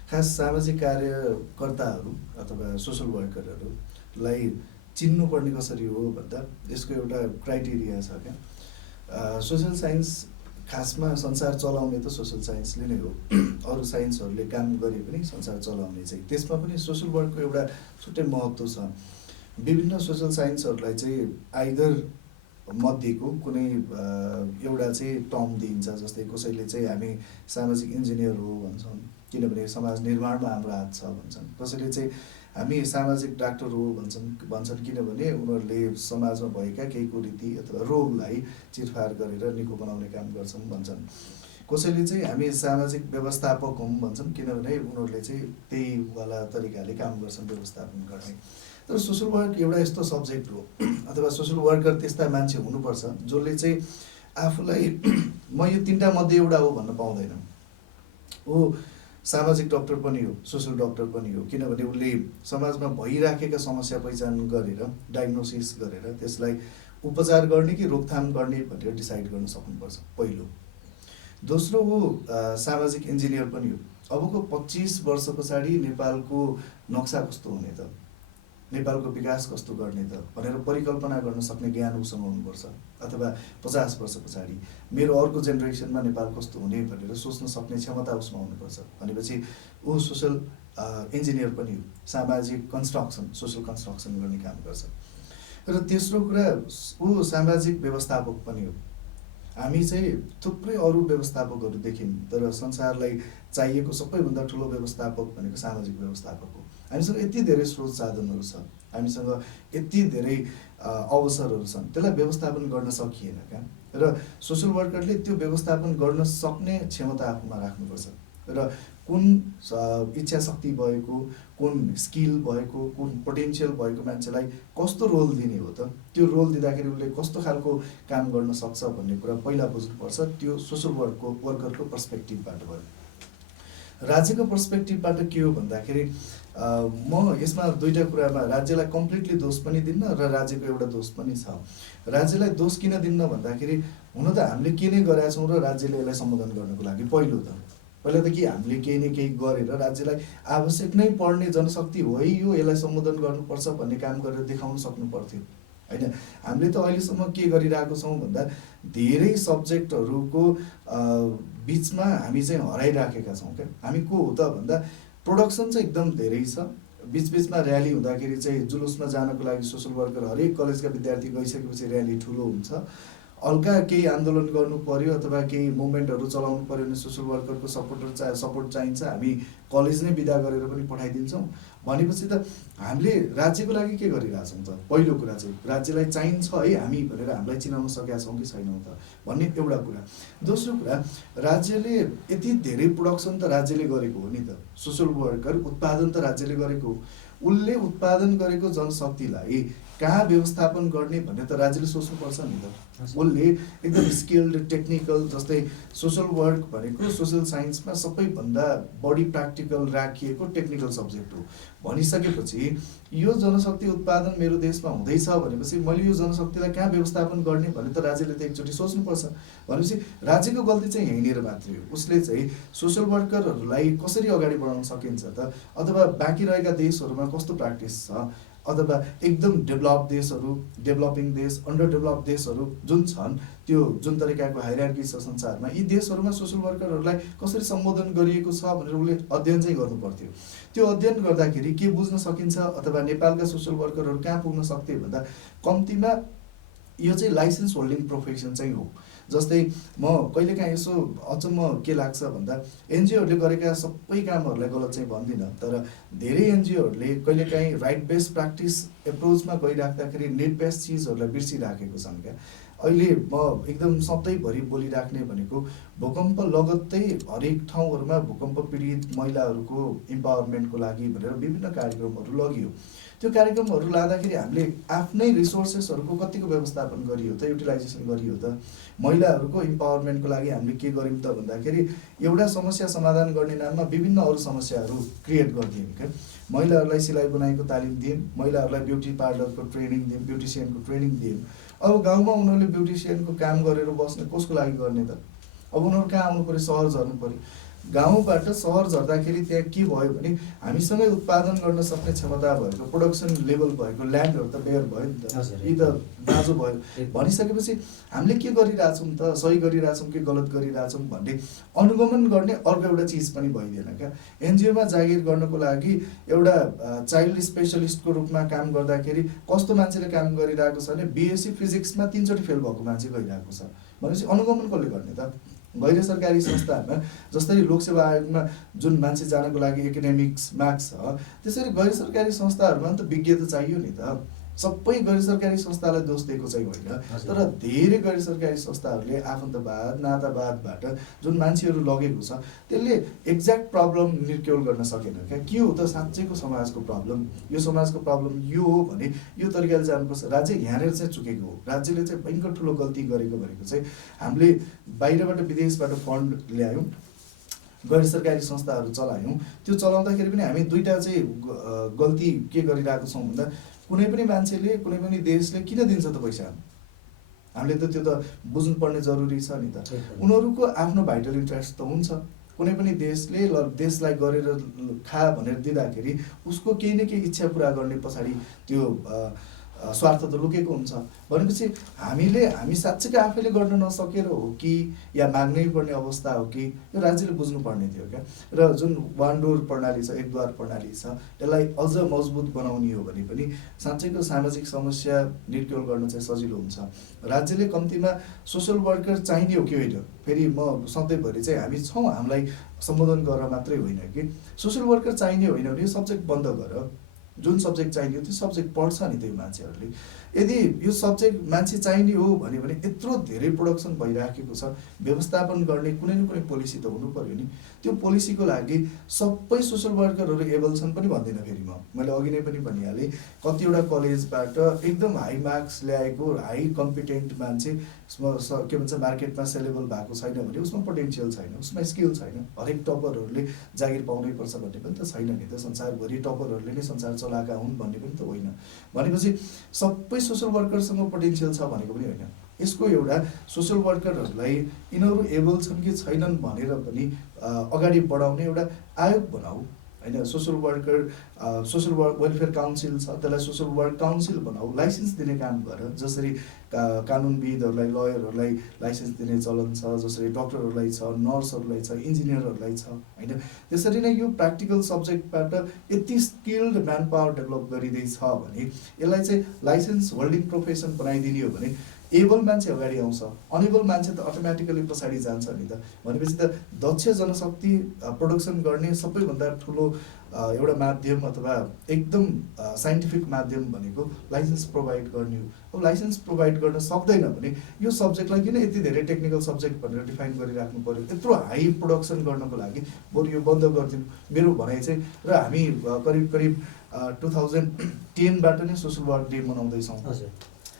खास सामाजिक कार्यकर्ताहरू अथवा सोसल वर्करहरूलाई चिन्नुपर्ने कसरी हो भन्दा यसको एउटा क्राइटेरिया छ क्या। सोसल साइन्स खासमा संसार चलाउने त सोसल साइन्सले नै हो। अरू साइन्सहरूले काम गरे पनि संसार चलाउने चाहिँ त्यसमा पनि सोसल वर्कको एउटा छुट्टै महत्त्व छ। विभिन्न सोसल साइन्सहरूलाई चाहिँ आइदर मध्येको कुनै एउटा चाहिँ टर्म दिइन्छ। जस्तै कसैले चाहिँ हामी सामाजिक इन्जिनियर हो भन्छन्, किनभने समाज निर्माणमा हाम्रो हात छ भन्छन्। कसैले चाहिँ हामी सामाजिक डाक्टर हो भन्छन् किनभने उनीहरूले समाजमा भएका केही कुरीति अथवा रोगलाई चिरफार गरेर निको बनाउने काम गर्छन् भन्छन्। कसैले चाहिँ हामी सामाजिक व्यवस्थापक हौँ भन्छन् किनभने उनीहरूले चाहिँ त्यही वाला तरिकाले काम गर्छन् व्यवस्थापन गर्ने। तर सोसल वर्क एउटा यस्तो सब्जेक्ट हो अथवा सोसल वर्कर त्यस्ता मान्छे हुनुपर्छ जसले चाहिँ आफूलाई म यो तिनवटा मध्ये एउटा हो भन्न पाउँदैन। ऊ सामाजिक डक्टर पनि हो, सोसल डक्टर पनि हो, किनभने उसले समाजमा भइराखेका समस्या पहिचान गरेर डायग्नोसिस गरेर त्यसलाई उपचार गर्ने कि रोकथाम गर्ने भनेर डिसाइड गर्न सक्नुपर्छ पहिलो। दोस्रो ऊ सामाजिक इन्जिनियर पनि हो। अबको 25 वर्ष पछाडि नेपालको नक्सा कस्तो हुने त, नेपालको विकास कस्तो गर्ने त भनेर परिकल्पना गर्न सक्ने ज्ञान उसँग हुनुपर्छ। अथवा 50 वर्ष पछाडि मेरो अर्को जेनेरेसनमा नेपाल कस्तो हुने भनेर सोच्न सक्ने क्षमता उसमा हुनुपर्छ। भनेपछि ऊ सोसल इन्जिनियर पनि हो, सामाजिक कन्स्ट्रक्सन, सोसल कन्स्ट्रक्सन गर्ने काम गर्छ। र तेस्रो कुरा ऊ सामाजिक व्यवस्थापक पनि हो। हामी चाहिँ थुप्रै अरू व्यवस्थापकहरू देखिन्, तर संसारलाई चाहिएको सबैभन्दा ठुलो व्यवस्थापक भनेको सामाजिक व्यवस्थापक हो। हामीसँग यति धेरै स्रोत साधनहरू छ, हामीसँग यति धेरै अवसरहरू छन्, त्यसलाई व्यवस्थापन गर्न सकिएन क्या। र सोसल वर्करले त्यो व्यवस्थापन गर्न सक्ने क्षमता आफूमा राख्नुपर्छ र कुन इच्छा शक्ति भएको, कुन स्किल भएको, कुन पोटेन्सियल भएको मान्छेलाई कस्तो रोल दिने हो त, त्यो रोल दिँदाखेरि उसले कस्तो खालको काम गर्न सक्छ भन्ने कुरा पहिला बुझ्नुपर्छ। त्यो सोसल वर्करको पर्सपेक्टिभबाट भयो। राज्यको पर्सपेक्टिभबाट के हो भन्दाखेरि म यसमा दुईटा कुरामा राज्यलाई कम्प्लिटली दोष पनि दिन्न र राज्यको एउटा दोष पनि छ। राज्यलाई दोष किन दिन्न भन्दाखेरि हुन त हामीले के नै गरेका छौँ र राज्यले यसलाई सम्बोधन गर्नको लागि पहिला त कि हामीले केही न केही गरेर राज्यलाई आवश्यक नै पर्ने जनशक्ति हो यो, यसलाई सम्बोधन गर्नुपर्छ भन्ने काम गरेर देखाउन सक्नु पर्थ्यो। होइन। हामीले त अहिलेसम्म के गरिरहेको छौँ भन्दा धेरै सब्जेक्टहरूको बिचमा हामी चाहिँ हराइराखेका छौँ क्या। हामी को हो त भन्दा प्रोडक्सन चाहिँ एकदम धेरै छ, बिचबिचमा र्याली हुँदाखेरि चाहिँ जुलुसमा जानको लागि सोसल वर्कर हरेक कलेजका विद्यार्थी गइसकेपछि र्याली ठुलो हुन्छ। हल्का केही आन्दोलन गर्नु पर्यो अथवा केही मुभमेन्टहरू चलाउनु पर्यो भने सोसल वर्करको सपोर्ट चाहिन्छ, हामी कलेज नै बिदा गरेर पनि पठाइदिन्छौँ। भनेपछि त हामीले राज्यको लागि के गरिरहेछौँ त? पहिलो कुरा चाहिँ राज्यलाई चाहिन्छ है हामी भनेर हामीलाई चिनाउन सकेका छौँ कि छैनौँ त भन्ने एउटा कुरा। दोस्रो कुरा, राज्यले यति धेरै प्रोडक्सन त राज्यले गरेको हो नि त, सोसल वर्कर उत्पादन त राज्यले गरेको हो। उसले उत्पादन गरेको जनशक्तिलाई कहाँ व्यवस्थापन गर्ने भन्ने त राज्यले सोच्नुपर्छ नि त। उसले एकदम स्किल्ड टेक्निकल, जस्तै सोसल वर्क भनेको सोसल साइन्समा सबैभन्दा बढी प्र्याक्टिकल राखिएको टेक्निकल सब्जेक्ट हो भनिसकेपछि यो जनशक्ति उत्पादन मेरो देशमा हुँदैछ भनेपछि मैले यो जनशक्तिलाई कहाँ व्यवस्थापन गर्ने भन्ने त राज्यले त एकचोटि सोच्नुपर्छ। भनेपछि राज्यको गल्ती चाहिँ यहीँनिर मात्रै हो। उसले चाहिँ सोसल वर्करहरूलाई कसरी अगाडि बढाउन सकिन्छ त, अथवा बाँकी रहेका देशहरूमा कस्तो प्र्याक्टिस छ, अथवा एकदम डेभलप देशहरू, डेभलपिङ देश, अन्डर डेभलप देशहरू जुन छन्, त्यो जुन तरिकाको हायरार्की छ संसारमा, यी देशहरूमा सोसल वर्करहरूलाई कसरी सम्बोधन गरिएको छ भनेर उसले अध्ययन चाहिँ गर्नु पर्थ्यो। त्यो अध्ययन गर्दाखेरि के बुझ्न सकिन्छ, अथवा नेपालका सोसल वर्करहरू कहाँ पुग्न सक्थे भन्दा कम्तीमा यो चाहिँ लाइसेन्स होल्डिङ प्रोफेसन चाहिँ हो। जस्तै म कहिलेकाहीँ यसो अचम्म के लाग्छ भन्दा एनजिओहरूले गरेका सबै कामहरूलाई गलत चाहिँ भन्दिनँ, तर धेरै एनजिओहरूले कहिलेकाहीँ राइट बेस्ड प्र्याक्टिस एप्रोचमा गइराख्दाखेरि नेट बेस्ड चिजहरूलाई बिर्सिराखेको छन् क्या। अहिले म एकदम सधैँभरि बोलिराख्ने भनेको भूकम्प लगत्तै हरेक ठाउँहरूमा भूकम्प पीडित महिलाहरूको इम्पावरमेन्टको लागि भनेर विभिन्न कार्यक्रमहरू लगियो। त्यो कार्यक्रमहरू लाँदाखेरि हामीले आफ्नै रिसोर्सेसहरूको कतिको व्यवस्थापन गरियो त, युटिलाइजेसन गरियो त? महिलाहरूको इम्पावरमेन्टको लागि हामीले के गर्यौँ त भन्दाखेरि एउटा समस्या समाधान गर्ने नाममा विभिन्न अरू समस्याहरू क्रिएट गरिदियौँ क्या। महिलाहरूलाई सिलाइ बुनाइको तालिम दियौँ, महिलाहरूलाई ब्युटी पार्लरको ट्रेनिङ दियौँ, ब्युटिसियनको ट्रेनिङ दियौँ। अब गाउँमा उनीहरूले ब्युटिसियनको काम गरेर बस्ने कसको लागि गर्ने त? अब उनीहरू कहाँ आउनु पऱ्यो? सहर झर्नु पऱ्यो। गाउँबाट सहर झर्दाखेरि त्यहाँ के भयो भने हामीसँगै उत्पादन गर्न सक्ने क्षमता भएको, प्रोडक्सन लेभल भएको ल्यान्डहरू त बेयर भयो नि त, यी त दाजु भयो। भनिसकेपछि हामीले के गरिरहेछौँ त, सही गरिरहेछौँ कि गलत गरिरहेछौँ भन्ने अनुगमन गर्ने अर्को एउटा चिज पनि भइदिएन क्या। एनजिओमा जागिर गर्नको लागि एउटा चाइल्ड स्पेसलिस्टको रूपमा काम गर्दाखेरि कस्तो मान्छेले काम गरिरहेको छ भने बिएससी फिजिक्समा 3 चोटि फेल भएको मान्छे गइरहेको छ भनेपछि अनुगमन कसले गर्ने त? गैर सरकारी संस्थाहरूमा जसरी लोकसेवा आयोगमा जुन मान्छे जानको लागि एकाडेमिक्स मार्क्स छ, त्यसरी गैर सरकारी संस्थाहरूमा त विज्ञ त चाहियो नि त। सबै गैर सरकारी संस्थालाई दोष दिएको चाहिँ होइन, तर धेरै गैर सरकारी संस्थाहरूले आफन्तवाद नातावादबाट जुन मान्छेहरू लगेको छ त्यसले एक्ज्याक्ट प्रब्लम निर्क्योल गर्न सकेन क्या। के हो त साँच्चैको समाजको प्रब्लम? यो समाजको प्रब्लम यो हो भने यो तरिकाले जानुपर्छ। राज्य यहाँनिर चाहिँ चुकेको हो। राज्यले चाहिँ भयङ्कर ठुलो गल्ती गरेको भनेको चाहिँ हामीले बाहिरबाट विदेशबाट फन्ड ल्यायौँ, गैर सरकारी संस्थाहरू चलायौँ। त्यो चलाउँदाखेरि पनि हामी दुईवटा चाहिँ गल्ती के गरिरहेको छौँ भन्दा कुनै पनि मान्छेले, कुनै पनि देशले किन दिन्छ त पैसा? हामीले त त्यो त बुझ्नुपर्ने जरुरी छ नि त। उनीहरूको आफ्नो भाइटल इन्ट्रेस्ट त हुन्छ। कुनै पनि देशले देशलाई गरेर खा भनेर दिँदाखेरि उसको केही न केही इच्छा पुरा गर्ने पछाडि त्यो स्वार्थ त लुकेको हुन्छ। भनेपछि हामी साँच्चैकै आफैले गर्न नसकेर हो कि या माग्नै पर्ने अवस्था हो कि यो राज्यले बुझ्नुपर्ने थियो क्या। र जुन वान डोर प्रणाली छ, एक द्वार प्रणाली छ, त्यसलाई अझ मजबुत बनाउने हो भने पनि साँच्चैको सामाजिक समस्या निर्क्योल गर्न चाहिँ सजिलो हुन्छ। राज्यले कम्तीमा सोसल वर्कर चाहिने हो कि होइन, फेरि म सधैँभरि चाहिँ हामी छौँ, हामीलाई सम्बोधन गरेर मात्रै होइन कि सोसल वर्कर चाहिने होइन भने यो सब्जेक्ट बन्द गर। जुन सब्जेक्ट चाहिने हो त्यो सब्जेक्ट पढ्छ नि त्यो मान्छेहरूले। यदि यो सब्जेक्ट मान्छे चाहिने हो भने यत्रो धेरै प्रोडक्सन भइराखेको छ, व्यवस्थापन गर्ने कुनै न कुनै पोलिसी त हुनु पर्यो नि। त्यो पोलिसीको लागि सबै सोसल वर्करहरू एबल छन् पनि भन्दिनँ। फेरि मैले अघि नै पनि भनिहालेँ, कतिवटा कलेजबाट एकदम हाई मार्क्स ल्याएको हाई कम्पिटेन्ट मान्छे के भन्छ मार्केटमा सेलेबल भएको छैन भने उसमा पोटेन्सियल छैन, उसमा स्किल छैन। हरेक टपरहरूले जागिर पाउनै पर्छ भन्ने पनि त छैन नि त। संसारभरि टपरहरूले नै संसार चलाएका हुन् भन्ने पनि त होइन। भनेपछि सबै सोसल वर्करसँग पोटेन्सियल छ भनेको पनि होइन। यसको एउटा सोसल वर्करहरूलाई यिनीहरू एबल छन् कि छैनन् भनेर पनि अगाडि बढाउने एउटा आयोग बनाऊ होइन। Social worker social welfare council छ, त्यसलाई सोसल वर्क काउन्सिल बनाऊ, लाइसेन्स दिने काम गर। जसरी कानुनविदहरूलाई लयरहरूलाई लाइसेन्स दिने चलन छ, जसरी डक्टरहरूलाई छ, नर्सहरूलाई छ, इन्जिनियरहरूलाई छ होइन। त्यसरी नै यो प्र्याक्टिकल सब्जेक्टबाट यति स्किल्ड म्यान पावर डेभलप गरिँदैछ भने यसलाई चाहिँ लाइसेन्स होल्डिङ प्रोफेसन बनाइदिने हो भने एबल मान्छे अगाडि आउँछ, अनेबल मान्छे त अटोमेटिकली पछाडि जान्छ नि त। भनेपछि त दक्ष जनशक्ति प्रोडक्सन गर्ने सबैभन्दा ठुलो एउटा माध्यम अथवा एकदम साइन्टिफिक माध्यम भनेको लाइसेन्स प्रोभाइड गर्ने हो। अब लाइसेन्स प्रोभाइड गर्न सक्दैन भने यो सब्जेक्टलाई किन यति धेरै टेक्निकल सब्जेक्ट भनेर डिफाइन गरिराख्नु पर्यो? यत्रो हाई प्रोडक्सन गर्नको लागि बरु यो बन्द गरिदिनु मेरो भनाइ चाहिँ। र हामी करिब करिब 2010बाट नै सोसल वर्क डे मनाउँदैछौँ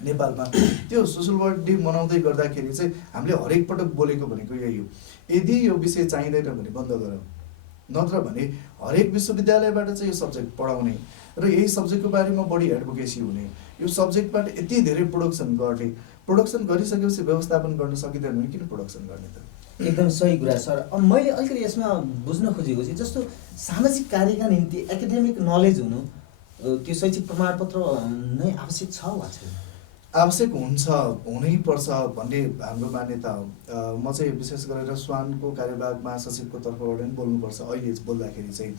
नेपालमा। त्यो सोसल वर्क डे मनाउँदै गर्दाखेरि चाहिँ हामीले हरेक पटक बोलेको भनेको यही हो, यदि यो विषय चाहिँदैन भने बन्द गर, नत्र भने हरेक विश्वविद्यालयबाट चाहिँ यो सब्जेक्ट पढाउने र यही सब्जेक्टको बारेमा बढी एडभोकेसी हुने, यो सब्जेक्टबाट यति धेरै प्रोडक्सन गर्ने, प्रोडक्सन गरिसकेपछि व्यवस्थापन गर्न सकिँदैन भने किन प्रोडक्सन गर्ने त? एकदम सही कुरा सर। अब मैले अलिकति यसमा बुझ्न खोजेको चाहिँ जस्तो सामाजिक कार्यका निम्ति एकाडेमिक नलेज हुनु, त्यो शैक्षिक प्रमाणपत्र नै आवश्यक छ वा छैन? आवश्यक हुन्छ, हुनैपर्छ भन्ने हाम्रो मान्यता हो। म चाहिँ विशेष गरेर स्वानको कार्यवाहक महासचिवको तर्फबाट पनि बोल्नुपर्छ। अहिले बोल्दाखेरि चाहिँ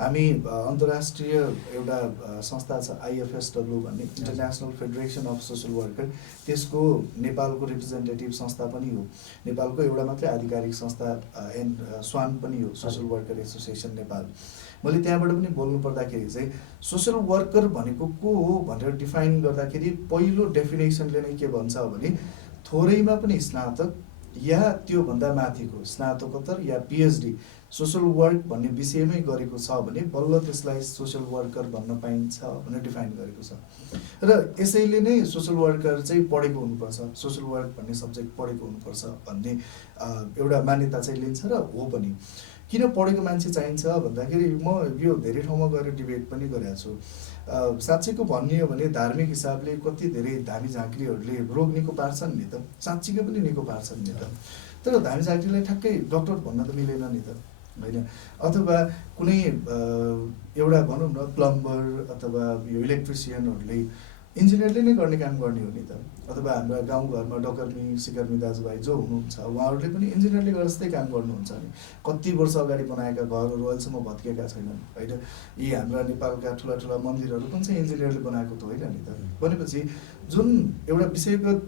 हामी अन्तर्राष्ट्रिय एउटा संस्था छ IFSW भन्ने, international federation of social worker, त्यसको नेपालको रिप्रेजेन्टेटिभ संस्था पनि हो। नेपालको एउटा मात्रै आधिकारिक संस्था स्वान पनि हो, सोसल वर्कर एसोसिएसन नेपाल। मैले त्यहाँबाट पनि बोल्नु पर्दाखेरि चाहिँ सोसल वर्कर भनेको को हो भनेर डिफाइन गर्दाखेरि पहिलो डेफिनेसनले नै के भन्छ भने थोरैमा पनि स्नातक या त्योभन्दा माथिको स्नातकोत्तर या PhD सोसल वर्क भन्ने विषयमै गरेको छ भने बल्ल त्यसलाई सोसल वर्कर भन्न पाइन्छ भनेर डिफाइन गरेको छ। र यसैले नै सोसल वर्कर चाहिँ पढेको हुनुपर्छ, सोसल वर्क भन्ने सब्जेक्ट पढेको हुनुपर्छ भन्ने एउटा मान्यता चाहिँ लिन्छ र हो पनि। किन पढेको मान्छे चाहिन्छ भन्दाखेरि म यो धेरै ठाउँमा गएर डिबेट पनि गरेको छु। साँच्चैको भन्ने हो भने धार्मिक हिसाबले कति धेरै धामी झाँक्रीहरूले रोग निको पार्छन् नि त, साँच्चीकै पनि निको पार्छन् नि त। तर धामी झाँक्रीलाई ठ्याक्कै डक्टर भन्न त मिलेन नि त होइन। अथवा कुनै एउटा भनौँ न प्लम्बर अथवा यो इलेक्ट्रिसियनहरूले इन्जिनियरले नै गर्ने काम गर्ने हो नि त। अथवा हाम्रा गाउँघरमा डकर्मी सिकर्मी दाजुभाइ जो हुनुहुन्छ उहाँहरूले पनि इन्जिनियरले गरे जस्तै काम गर्नुहुन्छ नि। कति वर्ष अगाडि बनाएका घरहरू अहिलेसम्म भत्किएका छैनन् होइन। यी हाम्रा नेपालका ठुला ठुला मन्दिरहरू पनि चाहिँ इन्जिनियरले बनाएको त होइन नि त। भनेपछि जुन एउटा विषयगत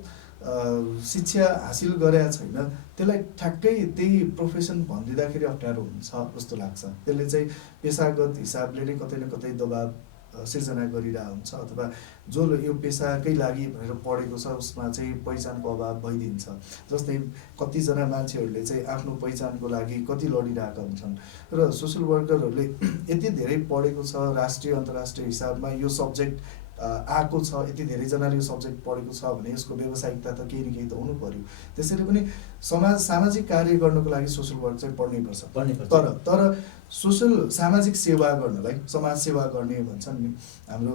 शिक्षा हासिल गरेका छैन त्यसलाई ठ्याक्कै त्यही प्रोफेसन भनिदिँदाखेरि अप्ठ्यारो हुन्छ जस्तो लाग्छ। त्यसले चाहिँ पेसागत हिसाबले नै कतै न कतै दबाब सिर्जना गरिरहेको हुन्छ, अथवा जो यो पेसाकै लागि भनेर पढेको छ उसमा चाहिँ पहिचानको अभाव भइदिन्छ। जस्तै कतिजना मान्छेहरूले चाहिँ आफ्नो पहिचानको लागि कति लडिरहेका हुन्छन् र सोसल वर्करहरूले यति धेरै पढेको छ, राष्ट्रिय अन्तर्राष्ट्रिय हिसाबमा यो सब्जेक्ट आएको छ, यति धेरैजनाले यो सब्जेक्ट पढेको छ भने यसको व्यावसायिकता त केही न केही त हुनु पर्यो। त्यसैले पनि सामाजिक कार्य गर्नको लागि सोसल वर्क चाहिँ पढ्नैपर्छ। तर सोसल सामाजिक सेवा गर्नलाई समाज सेवा गर्ने भन्छन् नि हाम्रो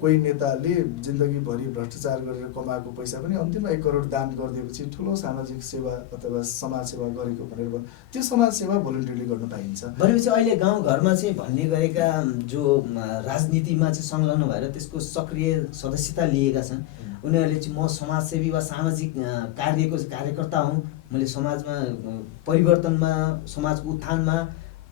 कोही नेताले जिन्दगीभरि भ्रष्टाचार गरेर कमाएको पैसा पनि अन्तिममा 1 करोड दान गरिदिएपछि ठुलो सामाजिक सेवा अथवा समाज सेवा गरेको भनेर त्यो समाज सेवा भोलिन्टियरली गर्न पाइन्छ। भनेपछि अहिले गाउँघरमा चाहिँ भन्ने गरेका जो राजनीतिमा चाहिँ संलग्न भएर त्यसको सक्रिय सदस्यता लिएका छन् उनीहरूले चाहिँ म समाजसेवी वा सामाजिक कार्यको कार्यकर्ता हुँ, मैले समाजमा परिवर्तनमा समाजको उत्थानमा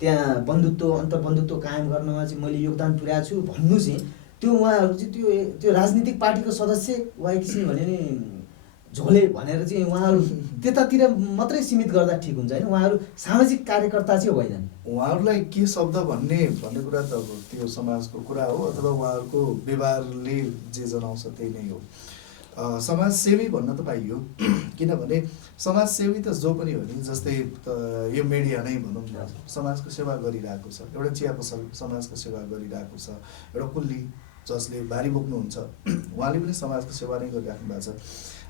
त्यहाँ बन्धुत्व अन्तर्बन्धुत्व कायम गर्नमा चाहिँ मैले योगदान पुर्याएको छु भन्नु चाहिँ त्यो उहाँहरू चाहिँ त्यो राजनीतिक पार्टीको सदस्य वा एकछिन भने नि झोले भनेर चाहिँ उहाँहरू त्यतातिर मात्रै सीमित गर्दा ठिक हुन्छ होइन? उहाँहरू सामाजिक कार्यकर्ता चाहिँ होइनन्। उहाँहरूलाई के शब्द भन्ने कुरा त अब त्यो समाजको कुरा हो अथवा उहाँहरूको व्यवहारले जे जनाउँछ त्यही नै हो। समाजसेवी भन्न त पाइयो, किनभने समाजसेवी त जो पनि हो नि। जस्तै यो मिडिया नै भनौँ न, समाजको सेवा गरिरहेको छ। एउटा चिया पसल समाजको सेवा गरिरहेको छ। एउटा कुल्ली जसले भारी बोक्नुहुन्छ उहाँले पनि समाजको सेवा नै गरिराख्नु भएको छ।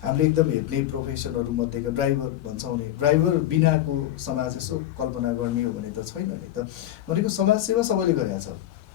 हामीले एकदम हेप्ने प्रोफेसनहरू मध्येको ड्राइभर भन्छौँ नि, ड्राइभर बिनाको समाज यसो कल्पना गर्ने हो भने त छैन नि त। भनेको समाजसेवा सबैले गरेको छ,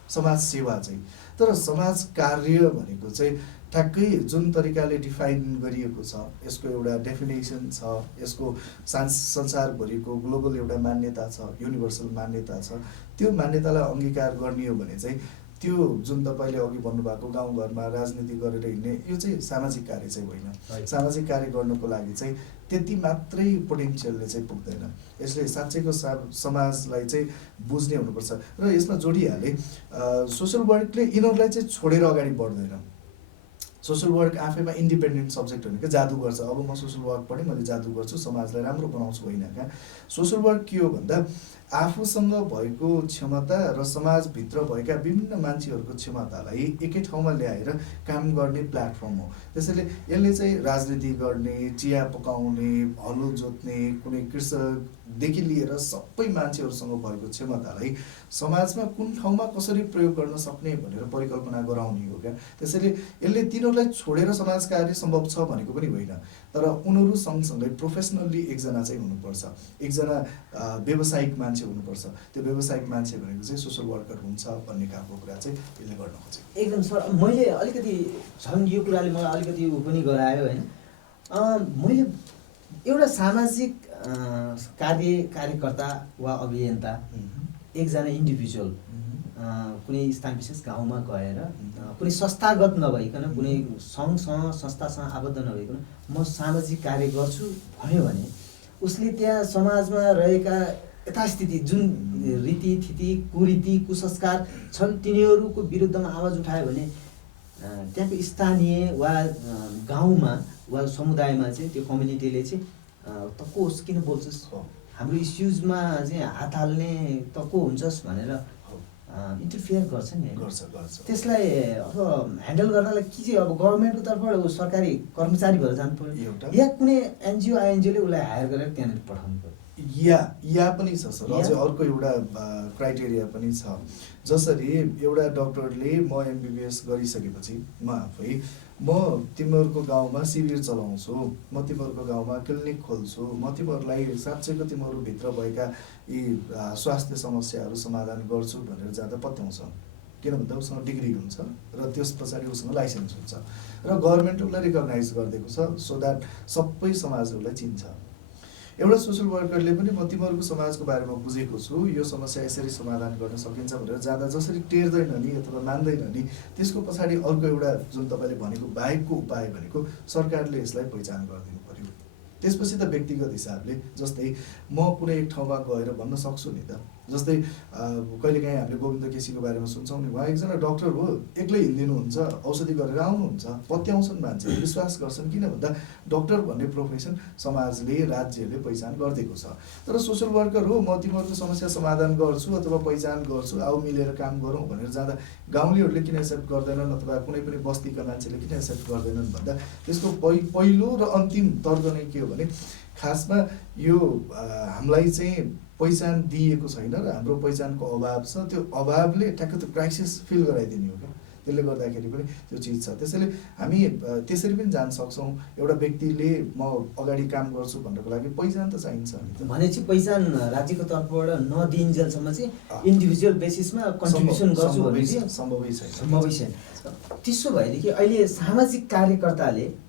समाज सेवा चाहिँ। तर समाज कार्य भनेको चाहिँ ठ्याक्कै जुन तरिकाले डिफाइन गरिएको छ, यसको एउटा डेफिनेसन छ, यसको संसारभरिको ग्लोबल एउटा मान्यता छ, युनिभर्सल मान्यता छ। त्यो मान्यतालाई अङ्गीकार गर्ने हो भने चाहिँ त्यो जुन तपाईँले अघि भन्नुभएको गाउँघरमा राजनीति गरेर हिँड्ने, यो चाहिँ सामाजिक कार्य चाहिँ होइन। सामाजिक कार्य गर्नको लागि चाहिँ त्यति मात्रै पोटेन्सियलले चाहिँ पुग्दैन। यसले साँच्चैको समाजलाई चाहिँ बुझ्ने हुनुपर्छ। र यसमा जोडिहाले सोसल वर्कले यिनीहरूलाई चाहिँ छोडेर अगाडि बढ्दैन। सोसल वर्क आफैमा इन्डिपेन्डेन्ट सब्जेक्ट होइन कि जादु गर्छ, अब म सोसल वर्क पढेँ मैले जादु गर्छु समाजलाई राम्रो बनाउँछु, होइन क्या। सोसल वर्क के हो भन्दा आफूसँग भएको क्षमता र समाजभित्र भएका विभिन्न मान्छेहरूको क्षमतालाई एकै ठाउँमा ल्याएर काम गर्ने प्लेटफर्म हो। त्यसैले यसले चाहिँ राजनीति गर्ने, चिया पकाउने, हलो जोत्ने, कुनै कृषकदेखि लिएर सबै मान्छेहरूसँग भएको क्षमतालाई समाजमा कुन ठाउँमा कसरी प्रयोग गर्न सक्ने भनेर परिकल्पना गराउने हो क्या। त्यसैले यसले तिनीहरूलाई छोडेर समाज कार्य सम्भव छ भनेको पनि होइन, तर उनीहरू सँगसँगै प्रोफेसनल्ली एकजना चाहिँ हुनुपर्छ, एकजना व्यावसायिक मान्छे हुनुपर्छ। त्यो व्यावसायिक मान्छे भनेको चाहिँ सोसल वर्कर हुन्छ भन्ने खालको कुरा चाहिँ यसले गर्न खोजेको। एकदम सर, मैले अलिकति झन् यो कुराले मलाई अलिकति उ पनि गरायो होइन। मैले एउटा सामाजिक कार्यकर्ता वा अभियन्ता, एकजना इन्डिभिजुअल कुनै स्थान विशेष गाउँमा गएर कुनै संस्थागत नभइकन, कुनै सङ्घसँग संस्थासँग आबद्ध नभइकन म सामाजिक कार्य गर्छु भन्यो भने उसले त्यहाँ समाजमा रहेका यथास्थिति, जुन रीतिथिति, कुरीति, कुसंस्कार छन् तिनीहरूको विरुद्धमा आवाज उठायो भने त्यहाँको स्थानीय वा गाउँमा वा समुदायमा चाहिँ त्यो कम्युनिटीले चाहिँ त को होस्, किन बोल्छस्, हाम्रो इस्युजमा चाहिँ हात हाल्ने त को हुन्छस् भनेर इन्टरफियर गर्छ नि। गर्छ। त्यसलाई अब ह्यान्डल गर्नलाई के चाहिँ अब गभर्मेन्टको तर्फबाट सरकारी कर्मचारी भएर जानु पर्यो या कुनै एनजिओ आइएनजिओले उसलाई हायर गरेर त्यहाँनिर पठाउनु पर्यो? या पनि छ सर, अझै अर्को एउटा क्राइटेरिया पनि छ। जसरी एउटा डक्टरले म एमबिबिएस गरिसकेपछि म आफै तिमीहरूको गाउँमा शिविर चलाउँछु, म तिमीहरूको गाउँमा क्लिनिक खोल्छु, म तिमीहरूलाई साँच्चैको तिमीहरूभित्र भएका यी स्वास्थ्य समस्याहरू समाधान गर्छु भनेर जाँदा पत्याउँछ। किन भन्दा उसँग डिग्री हुन्छ र त्यस पछाडि उसँग लाइसेन्स हुन्छ र गभर्मेन्ट उसलाई रिकगनाइज गरिदिएको छ, सो द्याट सबै समाजहरूलाई चिन्छ। एउटा सोसल वर्करले पनि म तिमीहरूको समाजको बारेमा बुझेको छु, यो समस्या यसरी समाधान गर्न सकिन्छ भनेर जाँदा जसरी टेर्दैन नि अथवा मान्दैन नि, त्यसको पछाडि अर्को एउटा जुन तपाईँले भनेको बाहेकको उपाय भनेको सरकारले यसलाई पहिचान गरिदिनु पर्यो। त्यसपछि त व्यक्तिगत हिसाबले, जस्तै म कुनै एक ठाउँमा गएर भन्न सक्छु नि त, जस्तै कहिलेकाहीँ हामीले गोविन्द केसीको बारेमा सुन्छौँ नि, उहाँ एकजना डक्टर हो, एक्लै हिँडिदिनुहुन्छ, औषधि गरेर आउनुहुन्छ, पत्याउँछन् मान्छेले, विश्वास गर्छन्। किन भन्दा डक्टर भन्ने प्रोफेसन समाजले, राज्यले पहिचान गरिदिएको छ। तर सोसल वर्कर हो, म तिमीहरूको समस्या समाधान गर्छु अथवा पहिचान गर्छु, आऊ मिलेर काम गरौँ भनेर जाँदा गाउँलेहरूले किन एक्सेप्ट गर्दैनन् अथवा कुनै पनि बस्तीका मान्छेले किन एक्सेप्ट गर्दैनन् भन्दा त्यसको पहिलो र अन्तिम तर्क नै के हो भने खासमा यो हामीलाई चाहिँ पहिचान दिएको छैन र हाम्रो पहिचानको अभाव छ। त्यो अभावले ठ्याक्क त्यो क्राइसिस फिल गराइदिने हो क्या, त्यसले गर्दाखेरि पनि त्यो चिज छ। त्यसैले हामी त्यसरी पनि जान सक्छौँ। एउटा व्यक्तिले म अगाडि काम गर्छु भन्नको लागि पहिचान त चाहिन्छ नि त। भनेपछि पहिचान राज्यको तर्फबाट नदिइन्जेलसम्म चाहिँ इन्डिभिजुअल बेसिसमा कन्ट्रिब्युसन गर्छु भने चाहिँ सम्भवै छैन। त्यसो भएदेखि अहिले सामाजिक कार्यकर्ताले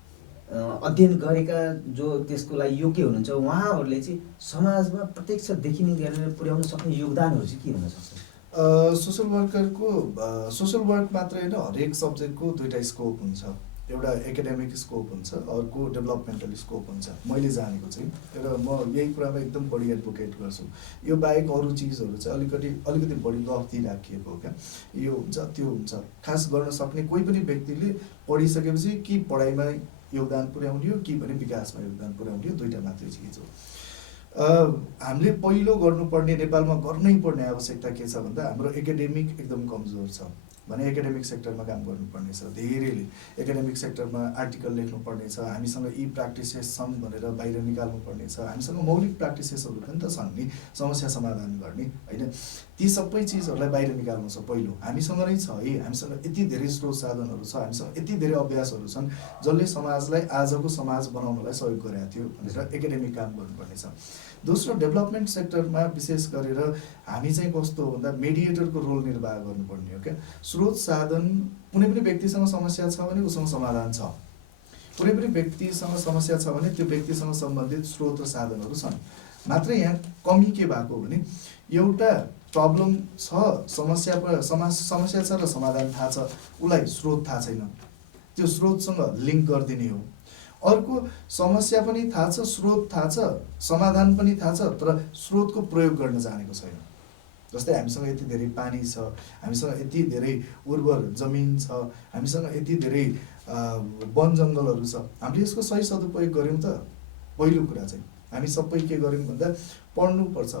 अध्ययन गरेका जो त्यसको लागि योग्य हुनुहुन्छ उहाँहरूले चाहिँ समाजमा प्रत्यक्ष देखिने गरेर पुर्याउन सक्ने योगदानहरू चाहिँ के हुन सक्छ? सोसल वर्क मात्रै होइन, हरेक सब्जेक्टको दुईवटा स्कोप हुन्छ। एउटा एकाडेमिक स्कोप हुन्छ, अर्को डेभलपमेन्टल स्कोप हुन्छ मैले जानेको चाहिँ। र म यही कुरामा एकदम बढी एडभोकेट गर्छु। यो बाहेक अरू चिजहरू चाहिँ अलिकति बढी गफ राखिएको हो क्या। यो हुन्छ त्यो हुन्छ, खास गर्न सक्ने कोही पनि व्यक्तिले पढिसकेपछि कि पढाइमा योगदान पुर्याउने हो कि भने विकासमा योगदान पुर्याउने हो, दुईवटा मात्रै चिज हो। हामीले पहिलो गर्नुपर्ने, नेपालमा गर्नै पर्ने आवश्यकता के छ भन्दा हाम्रो एकाडेमिक एकदम कमजोर छ। भने एकाडेमिक सेक्टरमा काम गर्नुपर्ने छ, धेरैले एकाडेमिक सेक्टरमा आर्टिकल लेख्नुपर्ने छ, हामीसँग यी प्र्याक्टिसेस छन् भनेर बाहिर निकाल्नुपर्ने छ, हामीसँग मौलिक प्र्याक्टिसेसहरू पनि त छन् नि समस्या समाधान गर्ने, होइन? ती सबै चिजहरूलाई बाहिर निकाल्नु छ। पहिलो हामीसँग नै छ है, हामीसँग यति धेरै स्रोत साधनहरू छ, हामीसँग यति धेरै अभ्यासहरू छन् जसले समाजलाई आजको समाज बनाउनलाई सहयोग गरेको थियो भनेर एकाडेमिक काम गर्नुपर्ने छ। दोस्रो डेभलपमेन्ट सेक्टरमा विशेष गरेर हामी चाहिँ कस्तो हो भन्दा मेडिएटरको रोल निर्वाह गर्नुपर्ने हो क्या। स्रोत साधन कुनै पनि व्यक्तिसँग समस्या छ भने उसँग समाधान छ, कुनै पनि व्यक्तिसँग समस्या छ भने त्यो व्यक्तिसँग सम्बन्धित स्रोत र साधनहरू छन्। मात्र यहाँ कमी के भएको भने एउटा प्रब्लम छ, समस्या छ र समाधान थाहा छ, उसलाई स्रोत थाहा छैन, त्यो स्रोतसँग लिङ्क गरिदिने हो। अर्को समस्या पनि थाहा छ, स्रोत थाहा छ, समाधान पनि थाहा छ, तर स्रोतको प्रयोग गर्न जानेको छैन। जस्तै हामीसँग यति धेरै पानी छ, हामीसँग यति धेरै उर्वर जमिन छ, हामीसँग यति धेरै वन जङ्गलहरू छ, हामीले यसको सही सदुपयोग गऱ्यौँ त? पहिलो कुरा चाहिँ हामी सबै के गऱ्यौँ भन्दा पढ्नुपर्छ,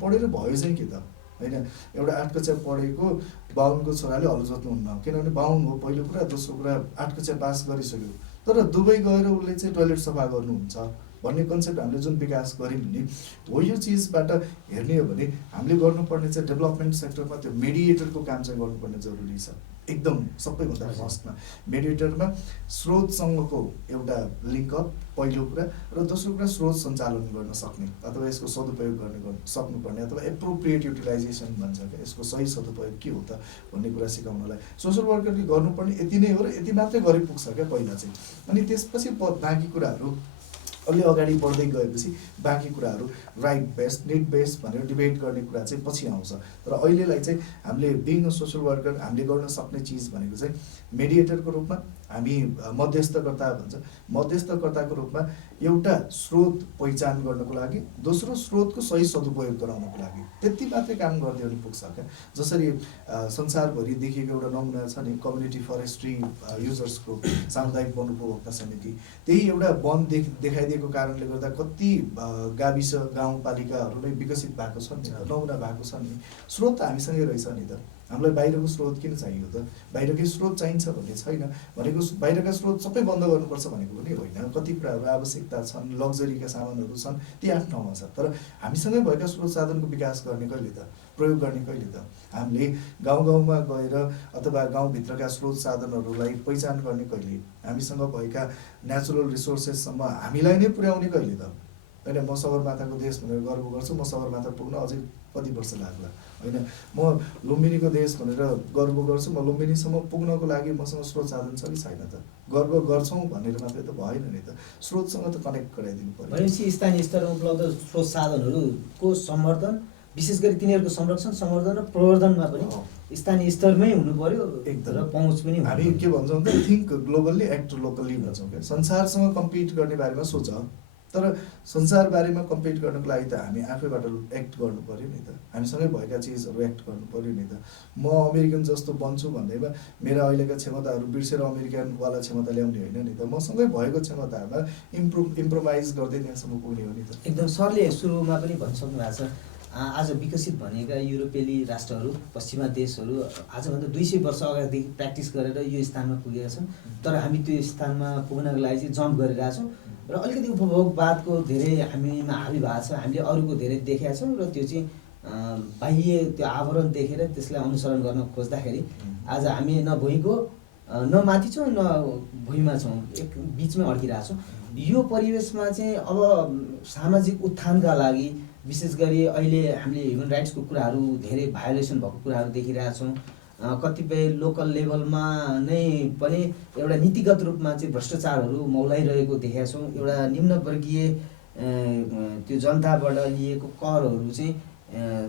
पढेर भयो चाहिँ के त, होइन? एउटा 8 कक्षा पढेको बाहुनको छोराले हलो जोत्नुहुन्न, किनभने बाहुन हो पहिलो कुरा, दोस्रो कुरा 8 कक्षा पास गरिसक्यो, तर दुबई गएर उसले चाहिँ टोइलेट सफा गर्नुहुन्छ भन्ने कन्सेप्ट हामीले जुन विकास गऱ्यौँ नि हो। यो चिजबाट हेर्ने हो भने हामीले गर्नुपर्ने चाहिँ डेभलपमेन्ट सेक्टरमा त्यो मेडिएटरको काम चाहिँ गर्नुपर्ने जरुरी छ। एकदम सबैभन्दा फर्स्टमा मेडिएटरमा स्रोतसँगको एउटा लिङ्कअप पहिलो कुरा, र दोस्रो कुरा स्रोत सञ्चालन गर्न सक्ने अथवा यसको सदुपयोग गर्न सक्नुपर्ने अथवा एप्रोप्रिएट युटिलाइजेसन भन्छ क्या, यसको सही सदुपयोग के हो त भन्ने कुरा सिकाउनलाई सोसल वर्करले गर्नुपर्ने यति नै हो र यति मात्रै गरे पुग्छ क्या पहिला चाहिँ। अनि त्यसपछि बाँकी कुराहरू अलि अगाडि बढ्दै गएपछि बाँकी कुराहरू राइट बेस्ड निड बेस्ड भनेर डिबेट गर्ने कुरा चाहिँ पछि आउँछ। तर अहिलेलाई चाहिँ हामीले बिङ अ सोसल वर्कर हामीले गर्न सक्ने चिज भनेको चाहिँ मेडिएटरको रूपमा हामी मध्यस्थकर्ता भन्छ, मध्यस्थकर्ताको रूपमा एउटा स्रोत पहिचान गर्नको लागि, दोस्रो स्रोतको सही सदुपयोग गराउनको लागि त्यति मात्रै काम गरिदियो भने पुग्छ क्या। जसरी संसारभरि देखिएको एउटा नमुना छ नि कम्युनिटी फरेस्ट्री युजर्स ग्रुप, सामुदायिक वन उपभोक्ता समिति, त्यही एउटा वन देखाइदिएको कारणले गर्दा कति गाविस गाउँपालिकाहरू नै विकसित भएको छन् नि, नमुना भएको छन् नि। स्रोत त हामीसँगै रहेछ नि त, हामीलाई बाहिरको स्रोत किन चाहियो त? बाहिरकै स्रोत चाहिन्छ भन्ने छैन, भनेको बाहिरका स्रोत सबै बन्द गर्नुपर्छ भनेको पनि होइन। कति कुराहरू आवश्यकता छन्, लग्जरीका सामानहरू छन्, ती आफ्नो ठाउँमा छ, तर हामीसँगै भएका स्रोत साधनको विकास गर्ने कहिले त, प्रयोग गर्ने कहिले त? हामीले गाउँमा गएर अथवा गाउँभित्रका स्रोत साधनहरूलाई पहिचान गर्ने कहिले? हामीसँग भएका नेचुरल रिसोर्सेससम्म हामीलाई नै पुर्याउने कहिले त? होइन, म सगरमाथाको देश भनेर गर्व गर्छु, म सगरमाथा पुग्न अझै कति वर्ष लाग्ला, होइन? म लुम्बिनीको देश भनेर गर्व गर्छु, म लुम्बिनीसम्म पुग्नको लागि मसँग स्रोत साधन छ कि छैन त? गर्व गर्छौँ भनेर मात्रै त भएन नि त, स्रोतसँग त कनेक्ट गराइदिनु पर्यो। भनेपछि स्थानीय स्तरमा उपलब्ध स्रोत साधनहरूको संवर्धन, विशेष गरी तिनीहरूको संरक्षण, संवर्धन र प्रवर्धनमा पनि स्थानीय स्तरमै हुनु पर्यो र पहुँच पनि। हामी के भन्छौँ त, थिङ्क ग्लोबल्ली एक्ट लोकल्ली भन्छौँ क्या। संसारसँग कम्पिट गर्ने बारेमा सोच, तर संसार बारेमा कम्पिट गर्नको लागि त हामी आफैबाट एक्ट गर्नु पर्यो नि त, हामीसँगै भएका चिजहरू एक्ट गर्नु पर्यो नि त। म अमेरिकन जस्तो बन्छु भन्दैमा मेरा अहिलेका क्षमताहरू बिर्सेर अमेरिकनवाला क्षमता ल्याउने होइन नि त, मसँगै भएको क्षमतामा इम्प्रोभाइज गर्दै त्यहाँसम्म पुग्ने हो नि त। एकदम सरले सुरुमा पनि भनिसक्नु भएको छ, आज विकसित भनेका युरोपेली राष्ट्रहरू, पश्चिमा देशहरू आजभन्दा 200 वर्ष अगाडिदेखि प्र्याक्टिस गरेर यो स्थानमा पुगेका छन्, तर हामी त्यो स्थानमा पुग्नको लागि चाहिँ जम्प गरिरहेछौँ र अलिकति उपभोगवादको धेरै हामीमा हाबी भएको छ। हामीले अरूको धेरै देखेका छौँ र त्यो चाहिँ बाह्य त्यो आवरण देखेर त्यसलाई अनुसरण गर्न खोज्दाखेरि आज हामी न भुइँको न माथि छौँ न भुइँमा छौँ, एक बिचमै अड्किरहेछौँ। यो परिवेशमा चाहिँ अब सामाजिक उत्थानका लागि विशेष गरी अहिले हामीले ह्युमन राइट्सको कुराहरू धेरै भायोलेसन भएको कुराहरू देखिरहेछौँ। कतिपय लोकल लेभलमा नै पनि एउटा नीतिगत रूपमा चाहिँ भ्रष्टाचारहरू मौलाइरहेको देखेका छौँ। एउटा निम्न वर्गीय त्यो जनताबाट लिएको करहरू चाहिँ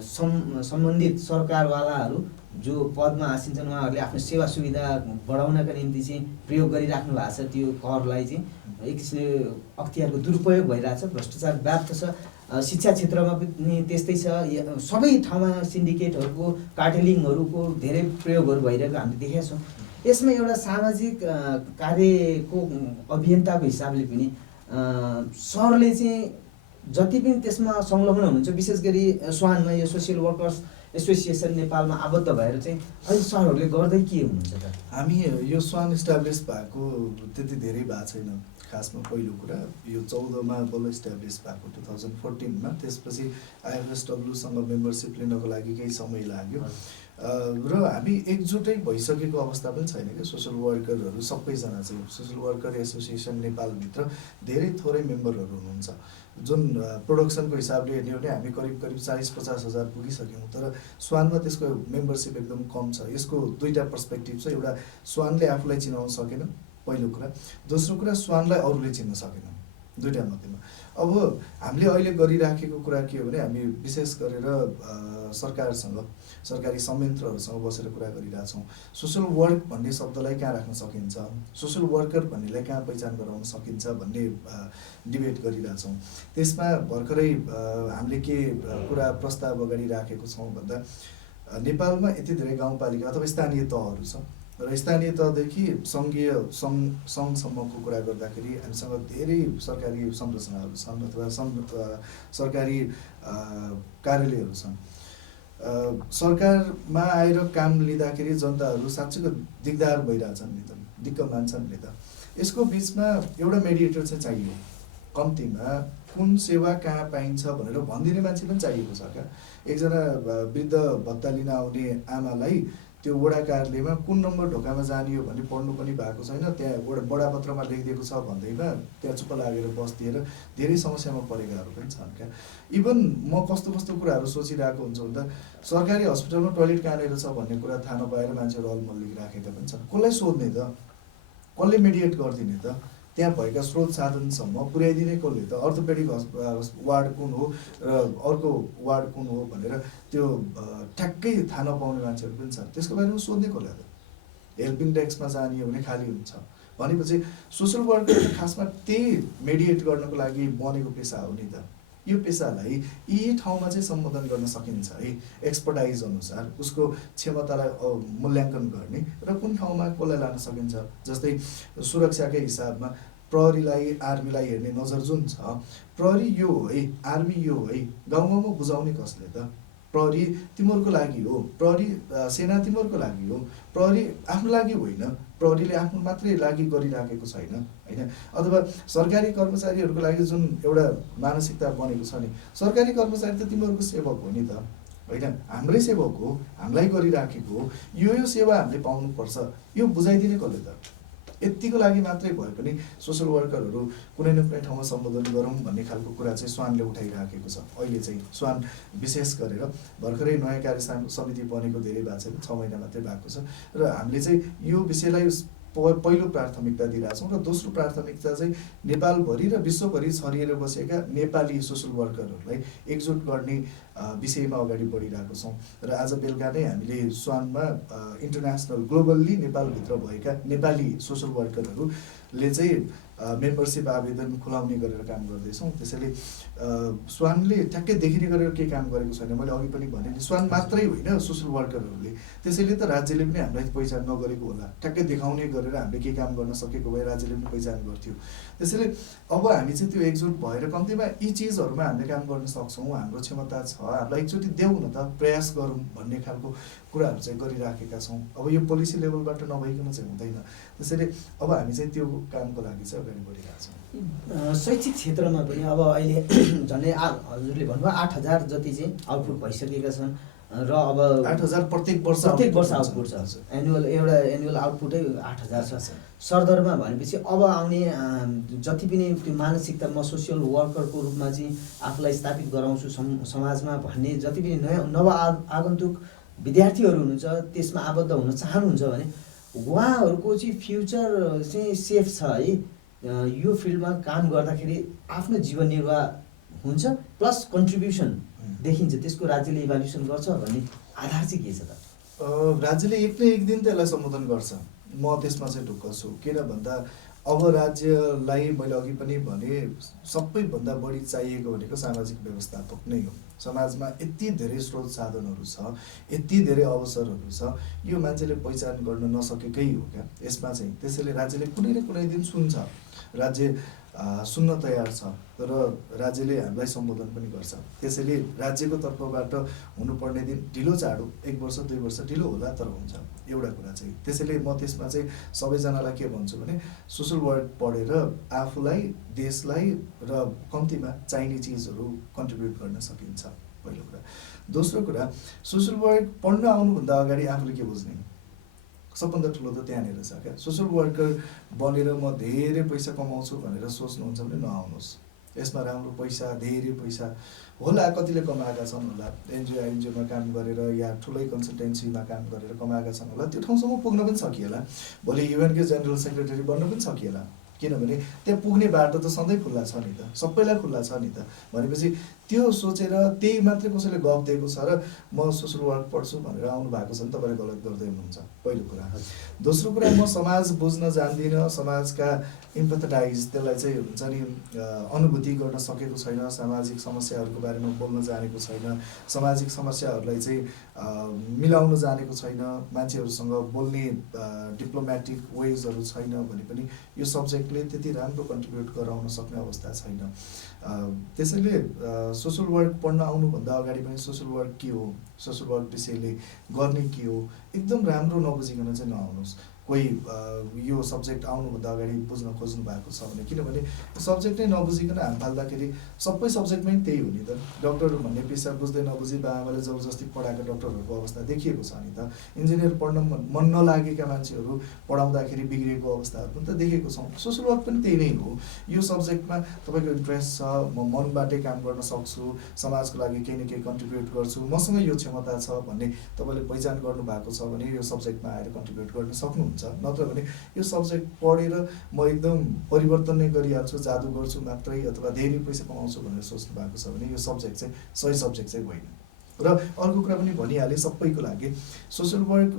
सम्बन्धित सरकारवालाहरू जो पदमा आसिन्छन् उहाँहरूले आफ्नो सेवा सुविधा बढाउनका निम्ति चाहिँ प्रयोग गरिराख्नु भएको छ। त्यो करलाई चाहिँ एक किसिमले अख्तियारको दुरुपयोग भइरहेछ, भ्रष्टाचार व्याप्त छ। शिक्षा क्षेत्रमा पनि त्यस्तै छ, सबै ठाउँमा सिन्डिकेटहरूको कार्टेलिङहरूको धेरै प्रयोगहरू भइरहेको हामीले देखेका छौँ। यसमा एउटा सामाजिक कार्यको अभियन्ताको हिसाबले पनि सरले चाहिँ जति पनि त्यसमा संलग्न हुनुहुन्छ, विशेष गरी स्वानमा यो सोसियल वर्कर्स एसोसिएसन नेपालमा आबद्ध भएर चाहिँ अहिले सरहरूले गर्दै के हुनुहुन्छ त? हामी यो स्वान इस्टाब्लिस भएको त्यति धेरै भएको छैन। खासमा पहिलो कुरा यो 14मा बल्ल इस्टाब्लिस भएको 2014मा। त्यसपछि आइएफएसडब्ल्यूसँग मेम्बरसिप लिनको लागि केही समय लाग्यो र हामी एकजुटै भइसकेको अवस्था पनि छैन कि सोसल वर्करहरू सबैजना चाहिँ। सोसल वर्कर एसोसिएसन नेपालभित्र धेरै थोरै मेम्बरहरू हुनुहुन्छ। जुन प्रोडक्सनको हिसाबले हेर्ने हो भने हामी करिब 40-50 हजार पुगिसक्यौँ, तर स्वानमा त्यसको मेम्बरसिप एकदम कम छ। यसको दुईवटा पर्सपेक्टिभ छ। एउटा, स्वानले आफूलाई चिनाउन सकेन, पहिलो कुरा। दोस्रो कुरा, स्वानलाई अरूले चिन्न सकेन। दुईवटा मध्येमा अब हामीले अहिले गरिराखेको कुरा के हो भने हामी विशेष गरेर सरकारसँग, सरकारी संयन्त्रहरूसँग बसेर कुरा गरिरहेछौँ। सोसल वर्क भन्ने शब्दलाई कहाँ राख्न सकिन्छ, सोसल वर्कर भन्नेलाई कहाँ पहिचान गराउन सकिन्छ भन्ने डिबेट गरिरहेछौँ। त्यसमा भर्खरै हामीले के कुरा प्रस्ताव अगाडि राखेको छौँ भन्दा नेपालमा यति धेरै गाउँपालिका अथवा स्थानीय तहहरू छ र स्थानीय तहदेखि सङ्घीय सङ्घसम्मको कुरा गर्दाखेरि हामीसँग धेरै सरकारी संरचनाहरू छन् अथवा सरकारी कार्यालयहरू छन्। सरकारमा आएर काम लिँदाखेरि जनताहरू साँच्चैको दिगदार भइरहेछन् नि त, दिक्क मान्छन् नि त। यसको बिचमा एउटा मेडिएटर चाहिँ चाहियो। कम्तीमा कुन सेवा कहाँ पाइन्छ भनेर भनिदिने मान्छे पनि चाहिएको छ क्या। एकजना वृद्ध भत्ता लिन आउने आमालाई त्यो वडा कार्यालयमा कुन नम्बर ढोकामा जाने हो भन्ने पढ्नु पनि भएको छैन। त्यहाँ बडापत्रमा लेखिदिएको छ भन्दैमा त्यहाँ चुप्प लागेर बस्दिएर धेरै समस्यामा परेकाहरू पनि छन् क्या। इभन म कस्तो कस्तो कुराहरू सोचिरहेको हुन्छ भन्दा सरकारी हस्पिटलमा टोयलेट कहाँनिर छ भन्ने कुरा थाहा नपाएर मान्छेहरू अलमल्लिक राखेका पनि छन्। कसलाई सोध्ने त, कसले मेडिएट गरिदिने त? त्यहाँ भएका स्रोत साधनसम्म पुर्याइदिने कसले त? अर्थोपेडिक वार्ड कुन हो र अर्को वार्ड कुन हो भनेर त्यो ठ्याक्कै थाहा नपाउने मान्छेहरू पनि छन्। त्यसको बारेमा सोध्ने कसले त? हेल्पिङ डेस्कमा जाने हो भने खाली हुन्छ भनेपछि सोसल वर्कर खासमा त्यही मेडिएट गर्नको लागि बनेको पेसा हो नि त। यो पेसालाई यी ठाउँमा चाहिँ सम्बोधन गर्न सकिन्छ है, एक्सपर्टाइज अनुसार उसको क्षमतालाई मूल्याङ्कन गर्ने र कुन ठाउँमा कसलाई लान सकिन्छ। जस्तै सुरक्षाकै हिसाबमा प्रहरीलाई आर्मीलाई हेर्ने नजर जुन छ, प्रहरी यो हो है, आर्मी यो हो है, गाउँ गाउँमा बुझाउने कसले त? प्रहरी तिमीहरूको लागि हो, प्रहरी सेना तिमीहरूको लागि हो, प्रहरी आफ्नो लागि होइन, प्रहरीले आफ्नो मात्रै लागि गरिराखेको छैन होइन। अथवा सरकारी कर्मचारीहरूको लागि जुन एउटा मानसिकता बनेको छ नि, सरकारी कर्मचारी त तिमीहरूको सेवक हो नि त होइन, हाम्रै सेवक हो, हामीलाई गरिराखेको हो, यो सेवा हामीले पाउनुपर्छ, यो बुझाइदिने कसले त? यतिको लागि मात्रै भए पनि सोसल वर्करहरू कुनै न कुनै ठाउँमा सम्बोधन गरौँ भन्ने खालको कुरा चाहिँ स्वानले उठाइराखेको छ। अहिले चाहिँ स्वान विशेष गरेर भर्खरै नयाँ कार्य समिति बनेको धेरै भएको छैन, 6 महिना मात्रै भएको छ र हामीले चाहिँ यो विषयलाई पहिलो प्राथमिकता दिइरहेछौँ र दोस्रो प्राथमिकता चाहिँ नेपालभरि र विश्वभरि छरिएर बसेका नेपाली सोसल वर्करहरूलाई एकजुट गर्ने विषयमा अगाडि बढिरहेको छौँ। र आज बेलुका नै हामीले स्वानमा इन्टरनेसनल ग्लोबल्ली नेपालभित्र भएका नेपाली सोसल वर्करहरूले चाहिँ मेम्बरसिप आवेदन खुलाउने गरेर काम गर्दैछौँ। त्यसैले स्वानले ठ्याक्कै देखिने गरेर केही काम गरेको छैन। मैले अघि पनि भने नि स्वान मात्रै होइन सोसल वर्करहरूले, त्यसैले त राज्यले पनि हामीलाई पहिचान नगरेको होला। ठ्याक्कै देखाउने गरेर हामीले केही काम गर्न सकेको भए राज्यले पनि पहिचान गर्थ्यो। त्यसैले अब हामी चाहिँ त्यो एकजुट भएर कम्तीमा यी चिजहरूमा हामीले काम गर्न सक्छौँ, हाम्रो क्षमता छ, हामीलाई एकचोटि देऊ न त, प्रयास गरौँ भन्ने खालको कुराहरू चाहिँ गरिराखेका छौँ। अब यो पोलिसी लेभलबाट नभइकन चाहिँ हुँदैन। त्यसैले अब हामी चाहिँ त्यो कामको लागि चाहिँ अगाडि बढिरहेको छौँ। शैक्षिक क्षेत्रमा पनि अब अहिले झन्डै हजुरले भन्नुभयो 8000 जति चाहिँ आउटपुट भइसकेका छन् र अब 8000 प्रत्येक वर्ष आउटपुट छ। एनुअल आउटपुटै 8000 छ। सरदरमा भनेपछि अब आउने जति पनि त्यो मानसिकता म सोसियल वर्करको रूपमा चाहिँ आफूलाई स्थापित गराउँछु समाजमा भन्ने जति पनि नव आगन्तुक विद्यार्थीहरू हुनुहुन्छ, त्यसमा आबद्ध हुन चाहनुहुन्छ भने उहाँहरूको चाहिँ फ्युचर चाहिँ सेफ छ है? यो फिल्डमा काम गर्दाखेरि आफ्नो जीवन निर्वाह हुन्छ प्लस कन्ट्रिब्युसन देखिन्छ, त्यसको राज्यले इभ्यालुएसन गर्छ भन्ने आधार चाहिँ के छ त? राज्यले एक न एक दिन त यसलाई सम्बोधन गर्छ, म त्यसमा चाहिँ ढुक्क छु। किन भन्दा अब राज्यलाई मैले अघि पनि भने सबैभन्दा बढी चाहिएको भनेको सामाजिक व्यवस्थापक नै हो। समाजमा यति धेरै स्रोत साधनहरू छ, यति धेरै अवसरहरू छ, यो मान्छेले पहिचान गर्न नसकेकै हो क्या यसमा चाहिँ। त्यसैले राज्यले कुनै न कुनै दिन सुन्छ। राज्य सुन्न तयार छ, तर राज्यले हामीलाई सम्बोधन पनि गर्छ। त्यसैले राज्यको तर्फबाट हुनुपर्ने दिन ढिलो चाँडो 1 वर्ष 2 वर्ष ढिलो होला, तर हुन्छ एउटा कुरा चाहिँ। त्यसैले म त्यसमा चाहिँ सबैजनालाई के भन्छु भने सोसल वर्क पढेर आफूलाई, देशलाई र कम्तीमा चाहिने चिजहरू कन्ट्रिब्युट गर्न सकिन्छ, पहिलो कुरा। दोस्रो कुरा, सोसल वर्क पढ्न आउनुभन्दा अगाडि आफूले के बुझ्ने, सबभन्दा ठुलो त त्यहाँनिर छ क्या। सोसल वर्कर बनेर म धेरै पैसा कमाउँछु भनेर सोच्नुहुन्छ भने नआउनुहोस्। यसमा राम्रो पैसा, धेरै पैसा होला, कतिले कमाएका छन् होला, एनजिओमा काम गरेर या ठुलै कन्सल्टेन्सीमा काम गरेर कमाएका छन् होला, त्यो ठाउँसम्म पुग्न पनि सकिएला। भोलि युएनकै जेनरल सेक्रेटरी बन्न पनि सकिएला, किनभने त्यहाँ पुग्ने बाटो त सधैँ खुल्ला छ नि त, सबैलाई खुल्ला छ नि त। भनेपछि त्यो सोचेर त्यही मात्रै कसैले गफ दिएको छ र म सोसल वर्क पढ्छु भनेर आउनु भएको छ भने तपाईँले गलत गर्दै हुनुहुन्छ, पहिलो कुरा। दोस्रो कुरा, म समाज बुझ्न जान्दिनँ, समाजका इम्पथटाइज, त्यसलाई चाहिँ हुन्छ नि अनुभूति गर्न सकेको छैन, सामाजिक समस्याहरूको बारेमा बोल्न जानेको छैन, सामाजिक समस्याहरूलाई चाहिँ मिलाउन जानेको छैन, मान्छेहरूसँग बोल्ने डिप्लोमेटिक वेजहरू छैन भने पनि यो सब्जेक्टले त्यति राम्रो कन्ट्रिब्युट गराउन सक्ने अवस्था छैन। त्यसैले सोसल वर्क पढ्न आउनुभन्दा अगाडि पनि सोसल वर्क के हो, सोसल वर्क विषयले गर्ने के हो, एकदम राम्रो नबुझिकन चाहिँ नआउनुहोस्। कोही यो सब्जेक्ट आउनुभन्दा अगाडि बुझ्न खोज्नु भएको छ भने, किनभने सब्जेक्ट नै नबुझिकन हाम फाल्दाखेरि सबै सब्जेक्टमै त्यही हो नि त। डक्टर भन्ने पेसा बुझ्दै नबुझी बाबाले जबरजस्ती पढाएको डक्टरहरूको अवस्था देखिएको छ नि त। इन्जिनियर पढ्न मन नलागेका मान्छेहरू पढाउँदाखेरि बिग्रिएको अवस्थाहरू पनि त देखेको छौँ। सोसल वर्क पनि त्यही नै हो। यो सब्जेक्टमा तपाईँको इन्ट्रेस्ट छ, म मनबाटै काम गर्न सक्छु, समाजको लागि केही न केही कन्ट्रिब्युट गर्छु, मसँग यो क्षमता छ भन्ने तपाईँले पहिचान गर्नुभएको छ भने यो सब्जेक्टमा आएर कन्ट्रिब्युट गर्न सक्नुहुन्छ। नत्र भने यो सब्जेक्ट पढेर म एकदम परिवर्तन नै गरिहाल्छु, जादु गर्छु मात्रै, अथवा धेरै पैसा कमाउँछु भनेर सोच्नु भएको छ भने यो सब्जेक्ट चाहिँ सही सब्जेक्ट चाहिँ होइन। र अर्को कुरा पनि भनिहालेँ सबैको लागि, सोसल वर्क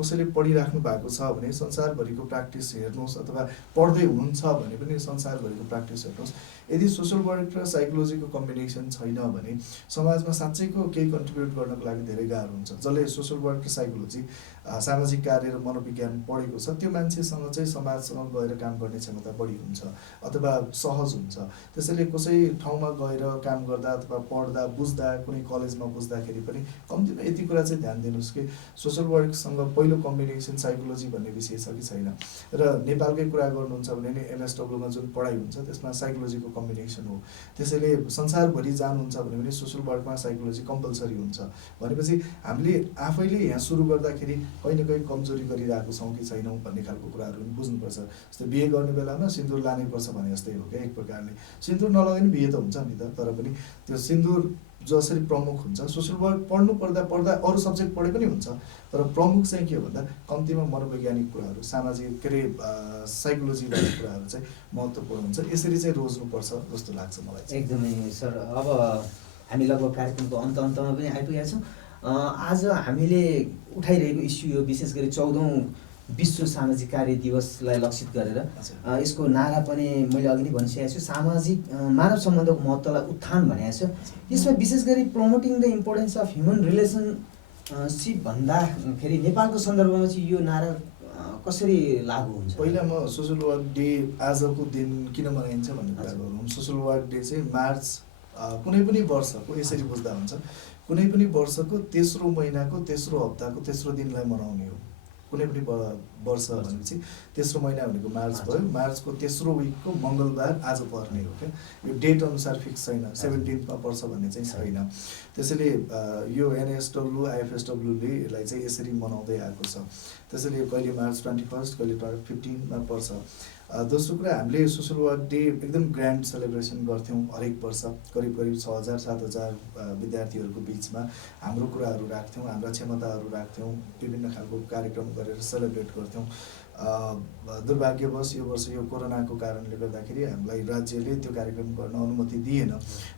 कसैले पढिराख्नु भएको छ भने संसारभरिको प्र्याक्टिस हेर्नुहोस्, अथवा पढ्दै हुनुहुन्छ भने पनि संसारभरिको प्र्याक्टिस हेर्नुहोस्। यदि सोसल वर्क र साइकोलोजीको कम्बिनेसन छैन भने समाजमा साँच्चैको केही कन्ट्रिब्युट गर्नको लागि धेरै गाह्रो हुन्छ। जसले सोसल वर्क र साइकोलोजी, सामाजिक कार्य र मनोविज्ञान पढेको छ त्यो मान्छेसँग चाहिँ समाजसँग गएर काम गर्ने क्षमता बढी हुन्छ अथवा सहज हुन्छ। त्यसैले कसै ठाउँमा गएर काम गर्दा अथवा पढ्दा बुझ्दा, कुनै कलेजमा बुझ्दाखेरि पनि कम्तीमा यति कुरा चाहिँ ध्यान दिनुहोस् कि सोसल वर्कसँग पहिलो कम्बिनेसन साइकोलोजी भन्ने विषय छ कि छैन। र नेपालकै कुरा गर्नुहुन्छ भने नि एमएसडब्ल्यूमा जुन पढाइ हुन्छ त्यसमा साइकोलोजीको कम्बिनेसन हो। त्यसैले संसारभरि जानुहुन्छ भने पनि सोसल वर्कमा साइकोलोजी कम्पलसरी हुन्छ। भनेपछि हामीले आफैले यहाँ सुरु गर्दाखेरि कहीँ न कहीँ कमजोरी गरिरहेको छौँ कि छैनौँ भन्ने खालको कुराहरू पनि बुझ्नुपर्छ। जस्तै बिहे गर्ने बेलामा सिन्दुर लानै पर्छ भने जस्तै हो क्या। एक प्रकारले सिन्दुर नलगाए पनि बिहे त हुन्छ नि त, तर पनि त्यो सिन्दुर जसरी प्रमुख हुन्छ, सोसल वर्क पढ्नु पर्दा अरू सब्जेक्ट पढे पनि हुन्छ, तर प्रमुख चाहिँ के हो भन्दा कम्तीमा मनोवैज्ञानिक कुराहरू, सामाजिक के अरे साइकोलोजी भन्ने कुराहरू चाहिँ महत्त्वपूर्ण हुन्छ। यसरी चाहिँ रोज्नुपर्छ जस्तो लाग्छ मलाई चाहिँ। एकदमै सर, अब हामी लगभग कार्यक्रमको अन्तमा पनि आइपुगेका छौँ। आज हामीले उठाइरहेको इस्यु यो विशेष गरी 14औं विश्व सामाजिक कार्य दिवसलाई लक्षित गरेर यसको नारा पनि मैले अघि नै भनिसकेको छु, सामाजिक मानव सम्बन्धको महत्त्वलाई उत्थान भनेको छु। यसमा विशेष गरी promoting the importance of human relationship भन्दाखेरि नेपालको सन्दर्भमा चाहिँ यो नारा कसरी लागू हुन्छ? पहिला म सोसल वर्क डे आजको दिन किन मनाइन्छ भन्ने कुरा गरौँ। सोसल वर्क डे चाहिँ मार्च कुनै पनि वर्षको, यसरी बुझ्दा हुन्छ, कुनै पनि वर्षको तेस्रो महिनाको तेस्रो हप्ताको तेस्रो दिनलाई मनाउने हो। कुनै पनि वर्ष भनेपछि तेस्रो महिना भनेको मार्च भयो, मार्चको तेस्रो विकको मङ्गलबार आज पर्ने हो क्या। यो डेट अनुसार फिक्स छैन, 17मा पर्छ भन्ने चाहिँ छैन। त्यसैले यो एनएसडब्ल्यू आइएफएसडब्ल्यूले यसलाई चाहिँ यसरी मनाउँदै आएको छ। त्यसैले कहिले मार्च 21, कहिले 15मा पर्छ। दोस्रो कुरा, हामीले सोसल वर्क डे एकदम ग्रान्ड सेलिब्रेसन गर्थ्यौँ हरेक वर्ष। करिब 6000-7000 विद्यार्थीहरूको बिचमा हाम्रो कुराहरू राख्थ्यौँ, हाम्रा क्षमताहरू राख्थ्यौँ, विभिन्न खालको कार्यक्रम गरेर सेलिब्रेट गर्थ्यौँ। दुर्भाग्यवश यो वर्ष यो कोरोनाको कारणले गर्दाखेरि हामीलाई राज्यले त्यो कार्यक्रम गर्न अनुमति दिएन।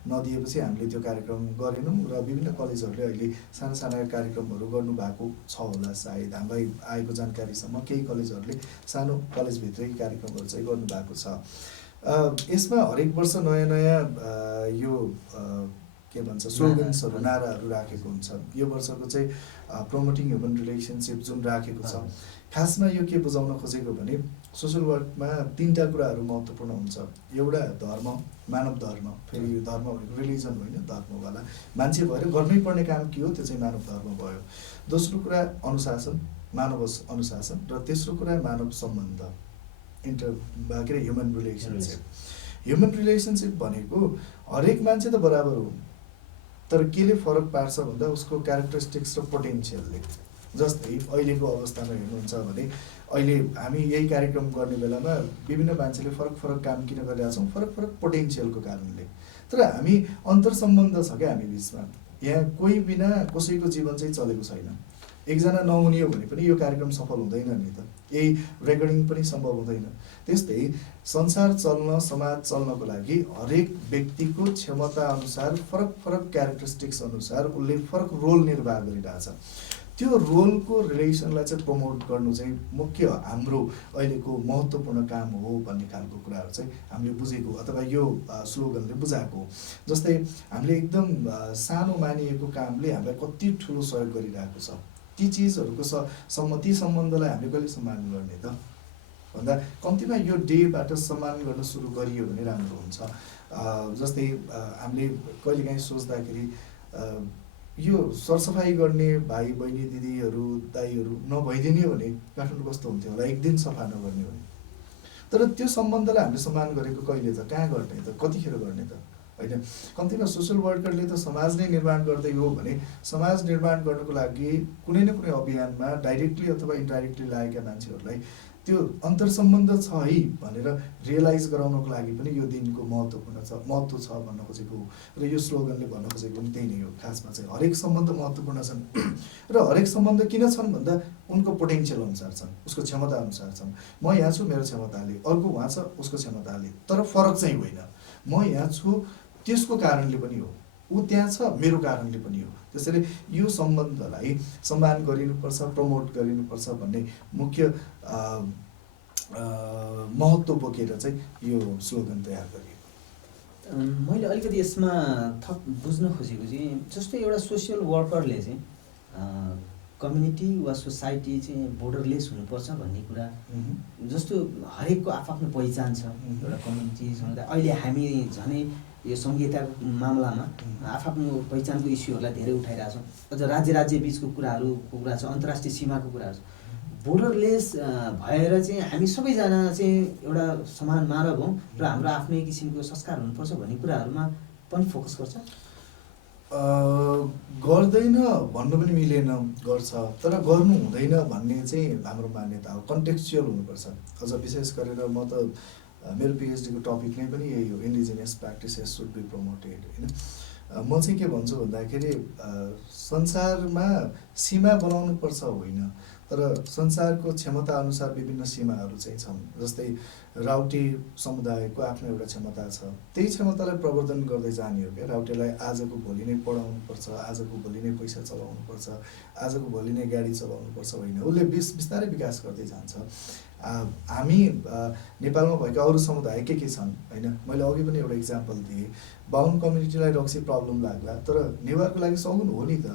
नदिएपछि हामीले त्यो कार्यक्रम गरेनौँ र विभिन्न कलेजहरूले अहिले साना साना कार्यक्रमहरू गर्नुभएको छ होला सायद। हामीलाई आएको जानकारीसम्म केही कलेजहरूले सानो कलेजभित्रै कार्यक्रमहरू चाहिँ गर्नुभएको छ। यसमा हरेक वर्ष नयाँ नयाँ यो के भन्छ स्लोगन्सहरू नाराहरू राखेको हुन्छ। यो वर्षको चाहिँ प्रमोटिङ ह्युमन रिलेसनसिप जुन राखेको छ, खासमा यो के बुझाउन खोजेको भने सोसल वर्कमा 3टा कुराहरू महत्त्वपूर्ण हुन्छ। एउटा धर्म, मानव धर्म, फेरि यो धर्म भनेको रिलिजन होइन, धर्मवाला मान्छे भएर गर्नै पर्ने काम के हो त्यो चाहिँ मानव धर्म भयो। दोस्रो कुरा अनुशासन, मानव अनुशासन, र तेस्रो कुरा मानव सम्बन्ध, के अरे ह्युमन रिलेसनसिप। ह्युमन रिलेसनसिप भनेको हरेक मान्छे त बराबर हो, तर केले फरक पार्छ भन्दा उसको क्यारेक्टरिस्टिक्स र पोटेन्सियलले। जस्तै अहिलेको अवस्थामा हेर्नुहुन्छ भने अहिले हामी यही कार्यक्रम गर्ने बेलामा विभिन्न मान्छेले फरक फरक काम किन गरिरहेका छौँ, फरक फरक पोटेन्सियलको कारणले। तर हामी अन्तर्सम्बन्ध छ क्या हामी बिचमा, यहाँ कोही बिना कसैको जीवन चाहिँ चलेको छैन। एकजना नहुने हो भने पनि यो कार्यक्रम सफल हुँदैन नि त, यही रेकर्डिङ पनि सम्भव हुँदैन। त्यस्तै संसार चल्न, समाज चल्नको लागि हरेक व्यक्तिको क्षमता अनुसार फरक फरक क्यारेक्टरिस्टिक्स अनुसार उसले फरक रोल निर्वाह गरिरहेछ। त्यो रोलको रिलेसनलाई चाहिँ प्रमोट गर्नु चाहिँ मुख्य हाम्रो अहिलेको महत्त्वपूर्ण काम हो भन्ने खालको कुराहरू चाहिँ हामीले बुझेको अथवा यो स्लोगनले बुझाएको। जस्तै हामीले एकदम सानो मानिएको कामले हामीलाई कति ठुलो सहयोग गरिरहेको छ, ती चिजहरूको ती सम्बन्धलाई हामीले कहिले सम्मान गर्ने त भन्दा कम्तीमा यो डेबाट सम्मान गर्न सुरु गरियो भने राम्रो हुन्छ। जस्तै हामीले कहिलेकाहीँ सोच्दाखेरि यो सरसफाइ गर्ने भाइ बहिनी दिदीहरू दाईहरू नभइदिने भने काठमाडौँ कस्तो हुन्थ्यो होला, एक दिन सफा नगर्ने भने। तर त्यो सम्बन्धलाई हामीले सम्मान गरेको कहिले त, कहाँ गर्ने त, कतिखेर गर्ने त होइन। कम्तीमा सोसल वर्करले त समाज नै निर्माण गर्दै हो भने समाज निर्माण गर्नको लागि कुनै न कुनै अभियानमा डाइरेक्टली अथवा इन्डाइरेक्टली लागेका मान्छेहरूलाई त्यो अन्तर्सम्बन्ध छ है भनेर रियलाइज गराउनको लागि पनि यो दिनको महत्त्व छ भन्न खोजेको हो। र यो स्लोगनले भन्न खोजेको पनि त्यही नै हो। खासमा चाहिँ हरेक सम्बन्ध महत्त्वपूर्ण छन् र हरेक सम्बन्ध किन छन् भन्दा उनको पोटेन्सियल अनुसार छन्, उसको क्षमता अनुसार छन्। म यहाँ छु मेरो क्षमताले, अर्को उहाँ छ उसको क्षमताले, तर फरक चाहिँ होइन। म यहाँ छु त्यसको कारणले पनि हो, ऊ त्यहाँ छ मेरो कारणले पनि हो। त्यसैले यो सम्बन्धलाई सम्मान गरिनुपर्छ, प्रमोट गरिनुपर्छ भन्ने मुख्य महत्त्व बोकेर चाहिँ यो स्लोगन तयार गरियो। मैले अलिकति यसमा थप बुझ्न खोजेको चाहिँ जस्तो एउटा सोसियल वर्करले चाहिँ कम्युनिटी वा सोसाइटी चाहिँ बोर्डरलेस हुनुपर्छ भन्ने कुरा, जस्तो हरेकको आफ्नो पहिचान छ एउटा कम्युनिटी समुदाय। अहिले हामी झनै यो संहिताको मामलामा आफ्नो पहिचानको इस्युहरूलाई धेरै उठाइरहेछौँ। अझ राज्य बिचको कुरा छ, अन्तर्राष्ट्रिय सीमाको कुराहरू छ। बोर्डरलेस भएर चाहिँ हामी सबैजना चाहिँ एउटा समान मानव हौँ र हाम्रो आफ्नै किसिमको संस्कार हुनुपर्छ भन्ने कुराहरूमा पनि फोकस गर्छ। गर्दैन भन्नु पनि मिलेन, गर्छ तर गर्नु हुँदैन भन्ने चाहिँ हाम्रो मान्यता हो। कन्टेक्चुअल हुनुपर्छ। अझ विशेष गरेर म त मेरो पिएचडीको टपिक नै पनि यही हो, indigenous practices should be promoted होइन। म चाहिँ के भन्छु भन्दाखेरि संसारमा सीमा बनाउनुपर्छ होइन, तर संसारको क्षमता अनुसार विभिन्न सीमाहरू चाहिँ छन्। जस्तै राउटे समुदायको आफ्नो एउटा क्षमता छ, त्यही क्षमतालाई प्रवर्धन गर्दै जाने हो क्या। राउटेलाई आजको भोलि नै पढाउनुपर्छ, आजको भोलि नै पैसा चलाउनुपर्छ, आजको भोलि नै गाडी चलाउनुपर्छ होइन, उसले बिस्तारै विकास गर्दै जान्छ। हामी नेपालमा भएका अरू समुदाय के छन् होइन, मैले अघि पनि एउटा इक्जाम्पल दिएँ। बाहुन कम्युनिटीलाई रक्सी प्रब्लम लाग्ला, तर नेवारको लागि सगुन हो नि त,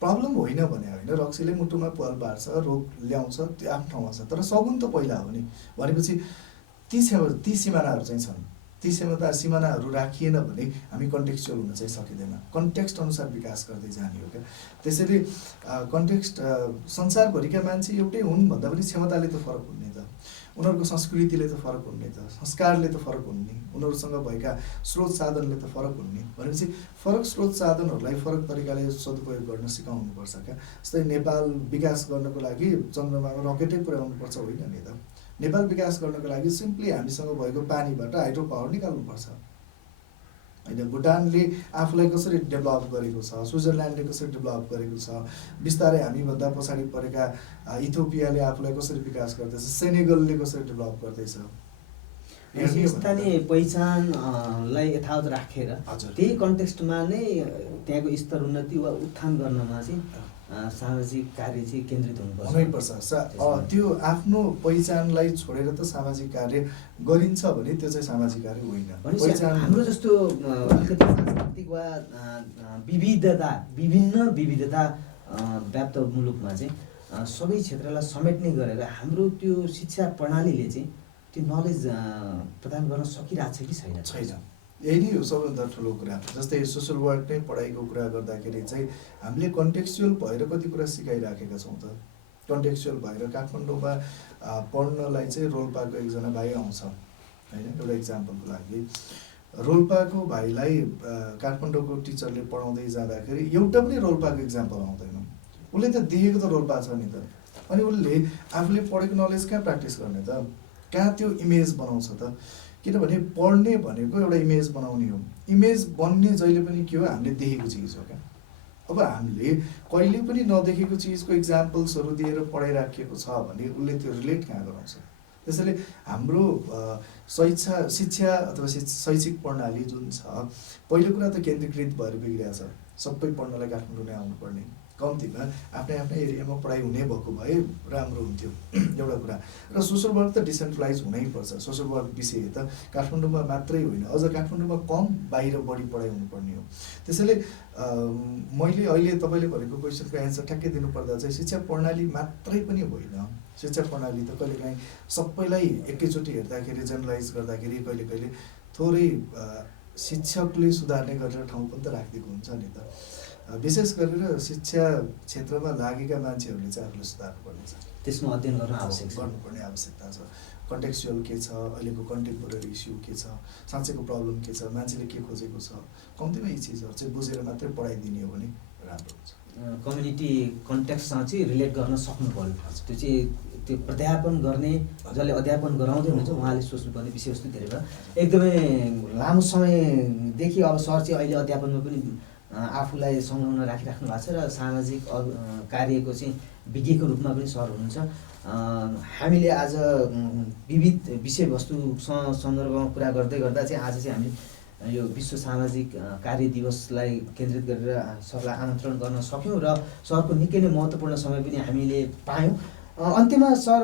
प्रब्लम होइन भने होइन। रक्सीले मुटुमा पाल पार्छ, रोग ल्याउँछ, त्यो आफ्नो ठाउँमा छ, तर सगुन त पहिला हो नि। भनेपछि ती सिमानाहरू चाहिँ छन्। ती सिमानाहरू राखिएन भने हामी कन्टेक्स्चुअल हुन चाहिँ सकिँदैन। कन्टेक्स्ट अनुसार विकास गर्दै जाने हो क्या। त्यसैले कन्टेक्स्ट संसारभरिका मान्छे एउटै हुन् भन्दा पनि क्षमताले त फरक हुने त, उनीहरूको संस्कृतिले त फरक हुने त, संस्कारले त फरक हुने, उनीहरूसँग भएका स्रोत साधनले त फरक हुने। भनेपछि फरक स्रोत साधनहरूलाई फरक तरिकाले सदुपयोग गर्न सिकाउनुपर्छ क्या। जस्तै नेपाल विकास गर्नको लागि चन्द्रमामा रकेटै पुर्याउनुपर्छ होइन नि त। नेपाल विकास गर्नको लागि सिम्पली हामीसँग भएको पानीबाट हाइड्रो पावर निकाल्नुपर्छ होइन। भुटानले आफूलाई कसरी डेभलप गरेको छ, स्विजरल्यान्डले कसरी डेभलप गरेको छ, बिस्तारै हामीभन्दा पछाडि परेका इथियोपियाले आफूलाई कसरी विकास गर्दैछ, सेनेगलले कसरी डेभलप गर्दैछ। स्थानीय पहिचानलाई यथावत राखेर त्यही कन्टेक्स्टमा नै त्यहाँको स्तर उन्नति वा उत्थान गर्नमा चाहिँ सामाजिक कार्य चाहिँ केन्द्रित हुनुपर्छ। त्यो आफ्नो पहिचानलाई छोडेर त सामाजिक कार्य गरिन्छ भने त्यो चाहिँ सामाजिक कार्य होइन। हाम्रो जस्तो अलिकति सांस्कृतिक सामाजिक वा विभिन्न विविधता व्याप्त मुलुकमा चाहिँ सबै क्षेत्रलाई समेट्ने गरेर हाम्रो त्यो शिक्षा प्रणालीले चाहिँ त्यो नलेज प्रदान गर्न सकिरहेको छ कि छैन? छैन। यही नै हो सबैभन्दा ठुलो कुरा। जस्तै सोसल वर्क नै पढाइको कुरा गर्दाखेरि चाहिँ हामीले कन्टेक्चुअल भएर कति कुरा सिकाइराखेका छौँ त। कन्टेक्चुअल भएर काठमाडौँमा पढ्नलाई चाहिँ रोल्पाको एकजना भाइ आउँछ होइन, एउटा इक्जाम्पलको लागि रोल्पाको भाइलाई काठमाडौँको टिचरले पढाउँदै जाँदाखेरि एउटा पनि रोल्पाको इक्जाम्पल आउँदैन। उसले त देखेको त रोल्पा छ नि त, अनि उसले आफूले पढेको नलेज कहाँ प्र्याक्टिस गर्ने त, कहाँ त्यो इमेज बनाउँछ त? किनभने पढ्ने भनेको एउटा इमेज बनाउने हो। इमेज बन्ने जहिले पनि के हो, हामीले देखेको चिज हो क्या। अब हामीले कहिले पनि नदेखेको चिजको इक्जाम्पल्सहरू दिएर पढाइराखिएको छ भने उसले त्यो रिलेट कहाँ गराउँछ? त्यसैले हाम्रो शिक्षा अथवा शैक्षिक प्रणाली जुन छ, पहिलो कुरा त केन्द्रीकृत भएर बिग्रिएको छ। सबै पढ्नलाई काठमाडौँ नै आउनुपर्ने, कम्तीमा आफ्नै आफ्नै एरियामा पढाइ हुने भएको भए राम्रो हुन्थ्यो एउटा कुरा। र सोसल वर्क त डिसेन्ट्रलाइज हुनैपर्छ। सोसल वर्क विषय त काठमाडौँमा मात्रै होइन, अझ काठमाडौँमा कम, बाहिर बढी पढाइ हुनुपर्ने हो। त्यसैले मैले अहिले तपाईँले भनेको क्वेसनको एन्सर ठ्याक्कै दिनुपर्दा चाहिँ शिक्षा प्रणाली मात्रै पनि होइन। शिक्षा प्रणाली त कहिलेकाहीँ सबैलाई एकैचोटि हेर्दाखेरि जेनरलाइज गर्दाखेरि कहिले कहिले थोरै शिक्षकले सुधार्ने गरेर ठाउँ पनि त राखिदिएको हुन्छ नि त। विशेष गरेर शिक्षा क्षेत्रमा लागेका मान्छेहरूले चाहिँ आफूले सुधार्नुपर्ने छ, त्यसमा अध्ययन गर्नुपर्ने आवश्यकता छ। कन्टेक्चुअल के छ, अहिलेको कन्टेम्पोरेरी इस्यु के छ, साँच्चैको प्रब्लम के छ, मान्छेले के खोजेको छ, कम्तीमा यी चिजहरू चाहिँ बुझेर मात्रै पढाइदिने हो भने राम्रो हुन्छ। कम्युनिटी कन्टेक्स्टसँग चाहिँ रिलेट गर्न सक्नु पर्यो। त्यो चाहिँ त्यो प्राध्यापन गर्ने, जसले अध्यापन गराउँदै हुनुहुन्छ उहाँले सोच्नुपर्ने विषयवस्तु धेरै भयो। एकदमै लामो समयदेखि अब सर चाहिँ अहिले अध्यापनमा पनि आफूलाई संलग्न राखिराख्नु भएको छ र सामाजिक कार्यको चाहिँ विज्ञको रूपमा पनि सर हुनुहुन्छ। हामीले आज विविध विषयवस्तुसँग सन्दर्भमा कुरा गर्दै गर्दा चाहिँ आज चाहिँ हामी यो विश्व सामाजिक कार्य दिवसलाई केन्द्रित गरेर सरलाई आमन्त्रण गर्न सक्यौँ र सरको निकै नै महत्त्वपूर्ण समय पनि हामीले पायौँ। अन्त्यमा सर,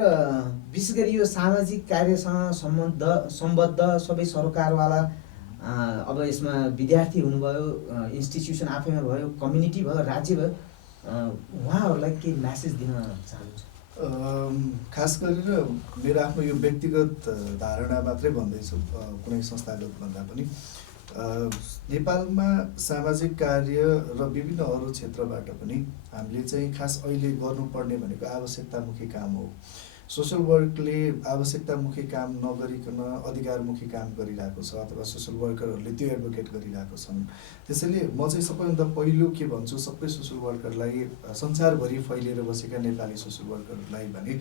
विशेष गरी यो सामाजिक कार्यसँग सम्बद्ध सबै सरोकारवाला, अब यसमा विद्यार्थी हुनुभयो, इन्स्टिट्युसन आफैमा भयो, कम्युनिटी भयो, राज्य भयो, उहाँहरूलाई के म्यासेज दिन चाहनुहुन्छ? खास गरेर मेरो आफ्नो यो व्यक्तिगत धारणा मात्रै भन्दैछु, कुनै संस्थागत भन्दा पनि नेपालमा सामाजिक कार्य र विभिन्न अरू क्षेत्रबाट पनि हामीले चाहिँ खास अहिले गर्नुपर्ने भनेको आवश्यकतामुखी काम हो। सोसल वर्कले आवश्यकतामुखी काम नगरिकन अधिकारमुखी काम गरिरहेको छ, अथवा सोसल वर्करहरूले त्यो एडभोकेट गरिरहेको छन्। त्यसैले म चाहिँ सबैभन्दा पहिलो के भन्छु, सबै सोसल वर्करलाई, संसारभरि फैलिएर बसेका नेपाली सोसल वर्करहरूलाई भने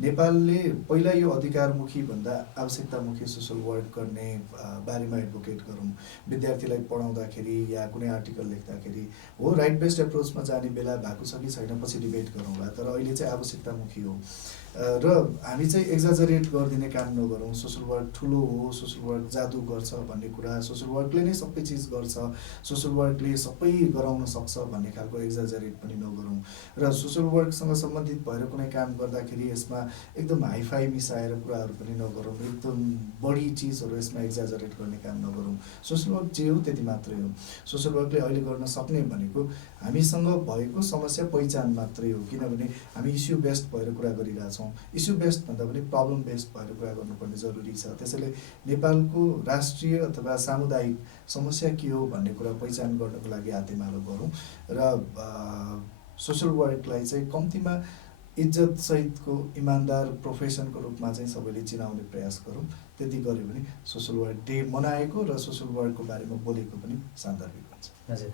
नेपालले पहिला यो अधिकारमुखी भन्दा आवश्यकतामुखी सोसल वर्क गर्ने बारेमा एडभोकेट गरौँ। विद्यार्थीलाई पढाउँदाखेरि या कुनै आर्टिकल लेख्दाखेरि हो राइट बेस्ड एप्रोचमा जाने बेला भएको छ कि छैन पछि डिबेट गरौँला, तर अहिले चाहिँ आवश्यकतामुखी हो। र हामी चाहिँ एक्जाजरेट गरिदिने काम नगरौँ। सोसल वर्क ठुलो हो, सोसल वर्क जादु गर्छ भन्ने कुरा, सोसल वर्कले नै सबै चिज गर्छ, सोसल वर्कले सबै गराउन सक्छ भन्ने खालको एक्जाजरेट पनि नगरौँ। र सोसल वर्कसँग सम्बन्धित भएर कुनै काम गर्दाखेरि यसमा एकदम हाइफाई मिसाएर कुराहरू पनि नगरौँ, एकदम बढी चिजहरू यसमा एक्जाजरेट गर्ने काम नगरौँ। सोसल वर्क जे हो त्यति मात्रै हो। सोसल वर्कले अहिले गर्न सक्ने भनेको हामीसँग भएको समस्या पहिचान मात्रै हो, किनभने हामी इस्यु बेस्ड भएर कुरा गरिरहेछौँ। इस्यु बेस्ड भन्दा पनि प्रब्लम बेस्ड भएर कुरा गर्नुपर्ने जरुरी छ। त्यसैले नेपालको राष्ट्रिय अथवा सामुदायिक समस्या के हो भन्ने कुरा पहिचान गर्नको लागि हातेमालो गरौँ र सोसल वर्कलाई चाहिँ कम्तीमा इज्जत सहितको इमान्दार प्रोफेसनको रूपमा चाहिँ सबैले चिनाउने प्रयास गरौँ। त्यति गऱ्यो भने सोसल वर्क डे मनाएको र सोसल वर्कको बारेमा बोलेको पनि सान्दर्भिक हुन्छ। हजुर,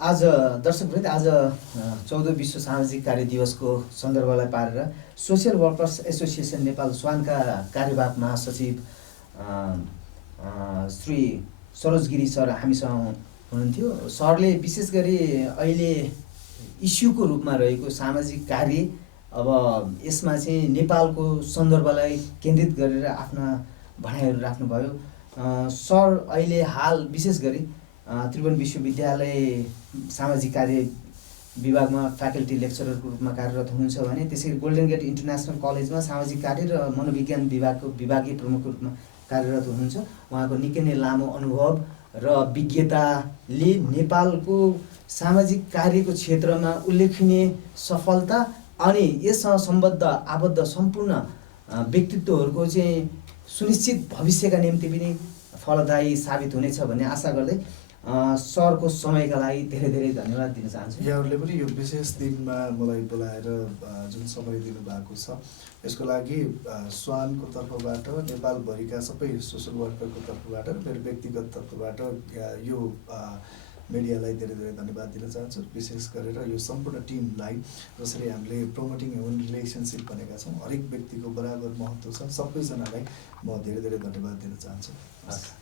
आज दर्शकवृन्द, आज 14 विश्व सामाजिक कार्य दिवसको सन्दर्भलाई पारेर सोसियल वर्कर्स एसोसिएसन नेपाल स्वानका कार्यवाहक महासचिव श्री सरोज गिरी सर हामीसँग हुनुहुन्थ्यो। सरले विशेष गरी अहिले इस्युको रूपमा रहेको सामाजिक कार्य, अब यसमा चाहिँ नेपालको सन्दर्भलाई केन्द्रित गरेर आफ्ना भनाइहरू राख्नुभयो। सर अहिले हाल विशेष गरी त्रिभुवन विश्वविद्यालय सामाजिक कार्य विभागमा फ्याकल्टी लेक्चररको रूपमा कार्यरत हुनुहुन्छ भने त्यसै गोल्डन गेट इन्टरनेसनल कलेजमा सामाजिक कार्य र मनोविज्ञान विभागको विभागीय प्रमुखको रूपमा कार्यरत हुनुहुन्छ। उहाँको निकै नै लामो अनुभव र विज्ञताले नेपालको सामाजिक कार्यको क्षेत्रमा उल्लेखनीय सफलता अनि यससँग सम्बद्ध आबद्ध सम्पूर्ण व्यक्तित्वहरूको चाहिँ सुनिश्चित भविष्यका निम्ति पनि फलदायी साबित हुनेछ भन्ने आशा गर्दै सरको समयका लागि धेरै धेरै धन्यवाद दिन चाहन्छु। यहाँहरूले पनि यो विशेष दिनमा मलाई बोलाएर जुन समय दिनुभएको छ यसको लागि स्वानको तर्फबाट नेपालभरिका सबै सोसल वर्करको तर्फबाट र मेरो व्यक्तिगत तर्फबाट यो मिडियालाई धेरै धेरै धन्यवाद दिन चाहन्छु। विशेष गरेर यो सम्पूर्ण टिमलाई जसरी हामीले प्रमोटिङ ह्युमन रिलेसनसिप भनेका छौँ, हरेक व्यक्तिको बराबर महत्त्व छ, सबैजनालाई म धेरै धेरै धन्यवाद दिन चाहन्छु। हस्।